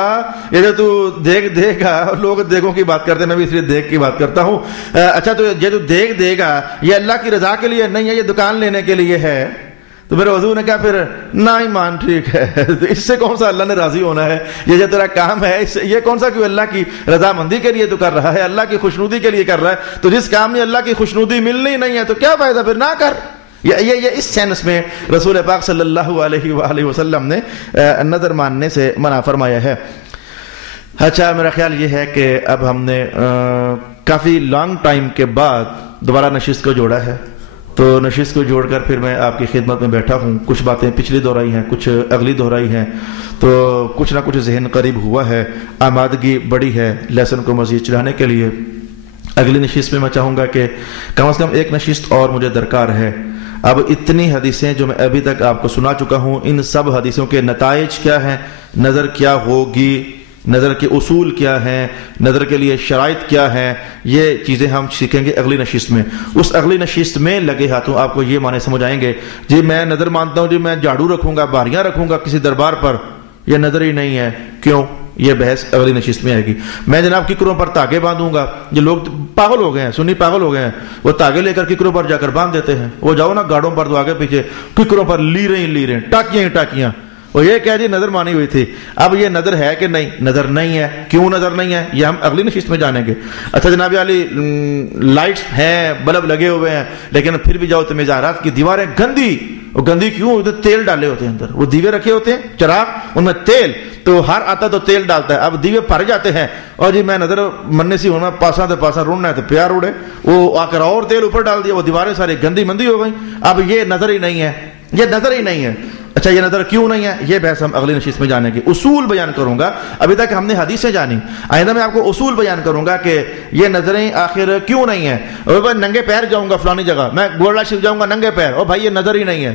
یہ جو تو دے گا، لوگ دیکھوں کی بات کرتے ہیں، میں بھی اس لیے دیکھ کی بات کرتا ہوں. اچھا تو یہ جو دیکھ دے گا یہ اللہ کی رضا کے لیے نہیں ہے، یہ دکان لینے کے لیے ہے. تو میرے حضور نے کہا پھر نہ ایمان ٹھیک ہے، اس سے کون سا اللہ نے راضی ہونا ہے، یہ جو تیرا کام ہے یہ کون سا کیوں اللہ کی رضامندی کے لیے تو کر رہا ہے، اللہ کی خوشنودی کے لیے کر رہا ہے. تو جس کام میں اللہ کی خوشنودی ملنی نہیں ہے تو کیا فائدہ، پھر نہ کر. یہ اس سینس میں رسول پاک صلی اللہ علیہ وآلہ وسلم نے نظر ماننے سے منع فرمایا ہے. اچھا میرا خیال یہ ہے کہ اب ہم نے کافی لانگ ٹائم کے بعد دوبارہ نشست کو جوڑا ہے. تو نشست کو جوڑ کر پھر میں آپ کی خدمت میں بیٹھا ہوں. کچھ باتیں پچھلی دہرائی ہیں، کچھ اگلی دہرائی ہیں، تو کچھ نہ کچھ ذہن قریب ہوا ہے، آمادگی بڑی ہے لیسن کو مزید چلانے کے لیے. اگلی نشست میں میں چاہوں گا کہ کم از کم ایک نشست اور مجھے درکار ہے. اب اتنی حدیثیں جو میں ابھی تک آپ کو سنا چکا ہوں، ان سب حدیثوں کے نتائج کیا ہیں، نظر کیا ہوگی، نظر کے اصول کیا ہیں، نظر کے لیے شرائط کیا ہیں، یہ چیزیں ہم سیکھیں گے اگلی نشست میں. اس اگلی نشست میں لگے ہاتھوں آپ کو یہ معنی سمجھ آئیں گے جی میں نظر مانتا ہوں، جی میں جھاڑو رکھوں گا، باریاں رکھوں گا کسی دربار پر، یہ نظر ہی نہیں ہے. کیوں؟ یہ بحث اگلی نشست میں آئے گی. میں جناب ککروں پر تاگے باندھوں گا، یہ لوگ پاگل ہو گئے ہیں، سنی پاگل ہو گئے ہیں، وہ تاگے لے کر ککروں پر جا کر باندھ دیتے ہیں. وہ جاؤ نا گاڑوں پر تو آگے پیچھے ککروں پر لی رہے ٹاکیاں. وہ یہ کہہ جی نظر مانی ہوئی تھی. اب یہ نظر ہے کہ نہیں؟ نظر نہیں ہے. کیوں نظر نہیں ہے یہ ہم اگلی نشست میں جانیں گے. اچھا جناب علی لائٹس ہیں، بلب لگے ہوئے ہیں، لیکن پھر بھی جاؤ تو مزارات کی دیواریں گندی. وہ گندی کیوں؟ تیل ڈالے ہوتے ہیں اندر، وہ دیوے رکھے ہوتے ہیں چراغ، ان میں تیل، تو ہر آتا تو تیل ڈالتا ہے. اب دیوے پھر جاتے ہیں اور جی میں نظر مننے سے ہونا پاسا روڑنا ہے تو پیار اڑے، وہ آ کر اور تیل اوپر ڈال دیا، وہ دیواریں ساری گندی مندی ہو گئی. اب یہ نظر ہی نہیں ہے، یہ نظر ہی نہیں ہے. اچھا یہ نظر کیوں نہیں ہے یہ بحث ہم اگلی نشست میں جانیں گے. اصول بیان کروں گا. ابھی تک ہم نے حدیثیں جانی، آئندہ میں آپ کو اصول بیان کروں گا کہ یہ نظریں آخر کیوں نہیں ہیں. اور ننگے پیر جاؤں گا فلانی جگہ، میں گولڈا شریف جاؤں گا ننگے پیر، اور بھائی یہ نظر ہی نہیں ہے.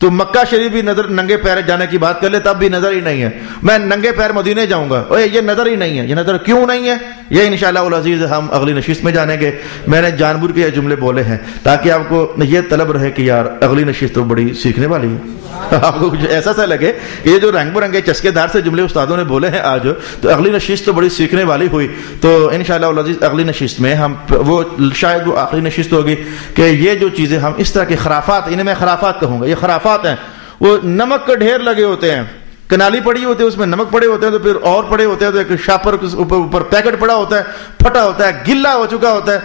تو مکہ شریف بھی نظر ننگے پیر جانے کی بات کر لے تب بھی نظر ہی نہیں ہے. میں ننگے پیر مدینے جاؤں گا، یہ نظر ہی نہیں ہے. یہ نظر کیوں نہیں ہے یہ انشاءاللہ العزیز ہم اگلی نشست میں جانیں گے. میں نے جان بوجھ کے یہ جملے بولے ہیں تاکہ آپ کو یہ طلب رہے کہ یار اگلی نشست تو بڑی سیکھنے والی ہے. آپ کو کچھ ایسا سا لگے کہ یہ جو رنگ برنگے چسکے دار سے جملے استادوں نے بولے ہیں آج، تو اگلی نشست تو بڑی سیکھنے والی ہوئی. تو انشاءاللہ العزیز اگلی نشست میں ہم وہ شاید وہ آخری نشست ہوگی کہ یہ جو چیزیں ہم اس طرح کے خرافات، انہیں میں خرافات کہوں گا، یہ خرافات ہیں. وہ نمک کے ڈھیر لگے ہوتے ہیں، کنالی پڑی ہوتی ہے، اس میں نمک پڑے ہوتے ہیں، تو پھر اور پڑے ہوتے ہیں، تو ایک شاپر اوپر پیکٹ پڑا ہوتا ہے، پھٹا ہوتا ہے، گلا ہو چکا ہوتا ہے.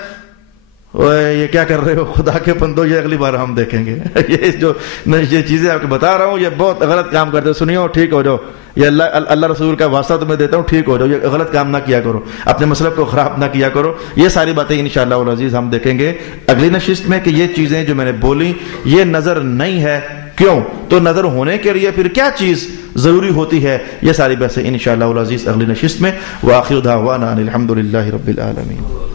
یہ کیا کر رہے ہو خدا کے بندو، یہ اگلی بار ہم دیکھیں گے. یہ چیزیں آپ کو بتا رہا ہوں، یہ بہت غلط کام کرتے ہو. سنیو ٹھیک ہو جاؤ، یہ اللہ رسول کا واسطہ تمہیں دیتا ہوں، ٹھیک ہو جاؤ. یہ غلط کام نہ کیا کرو، اپنے مسلک کو خراب نہ کیا کرو. یہ ساری باتیں انشاءاللہ العزیز ہم دیکھیں گے اگلی نشست میں کہ یہ چیزیں جو میں نے بولی یہ نظر نہیں ہے. کیوں؟ تو نظر ہونے کے لیے پھر کیا چیز ضروری ہوتی ہے، یہ ساری بحثیں انشاءاللہ العزیز اگلی نشست میں. وآخر دعوانا ان الحمدللہ رب العالمین.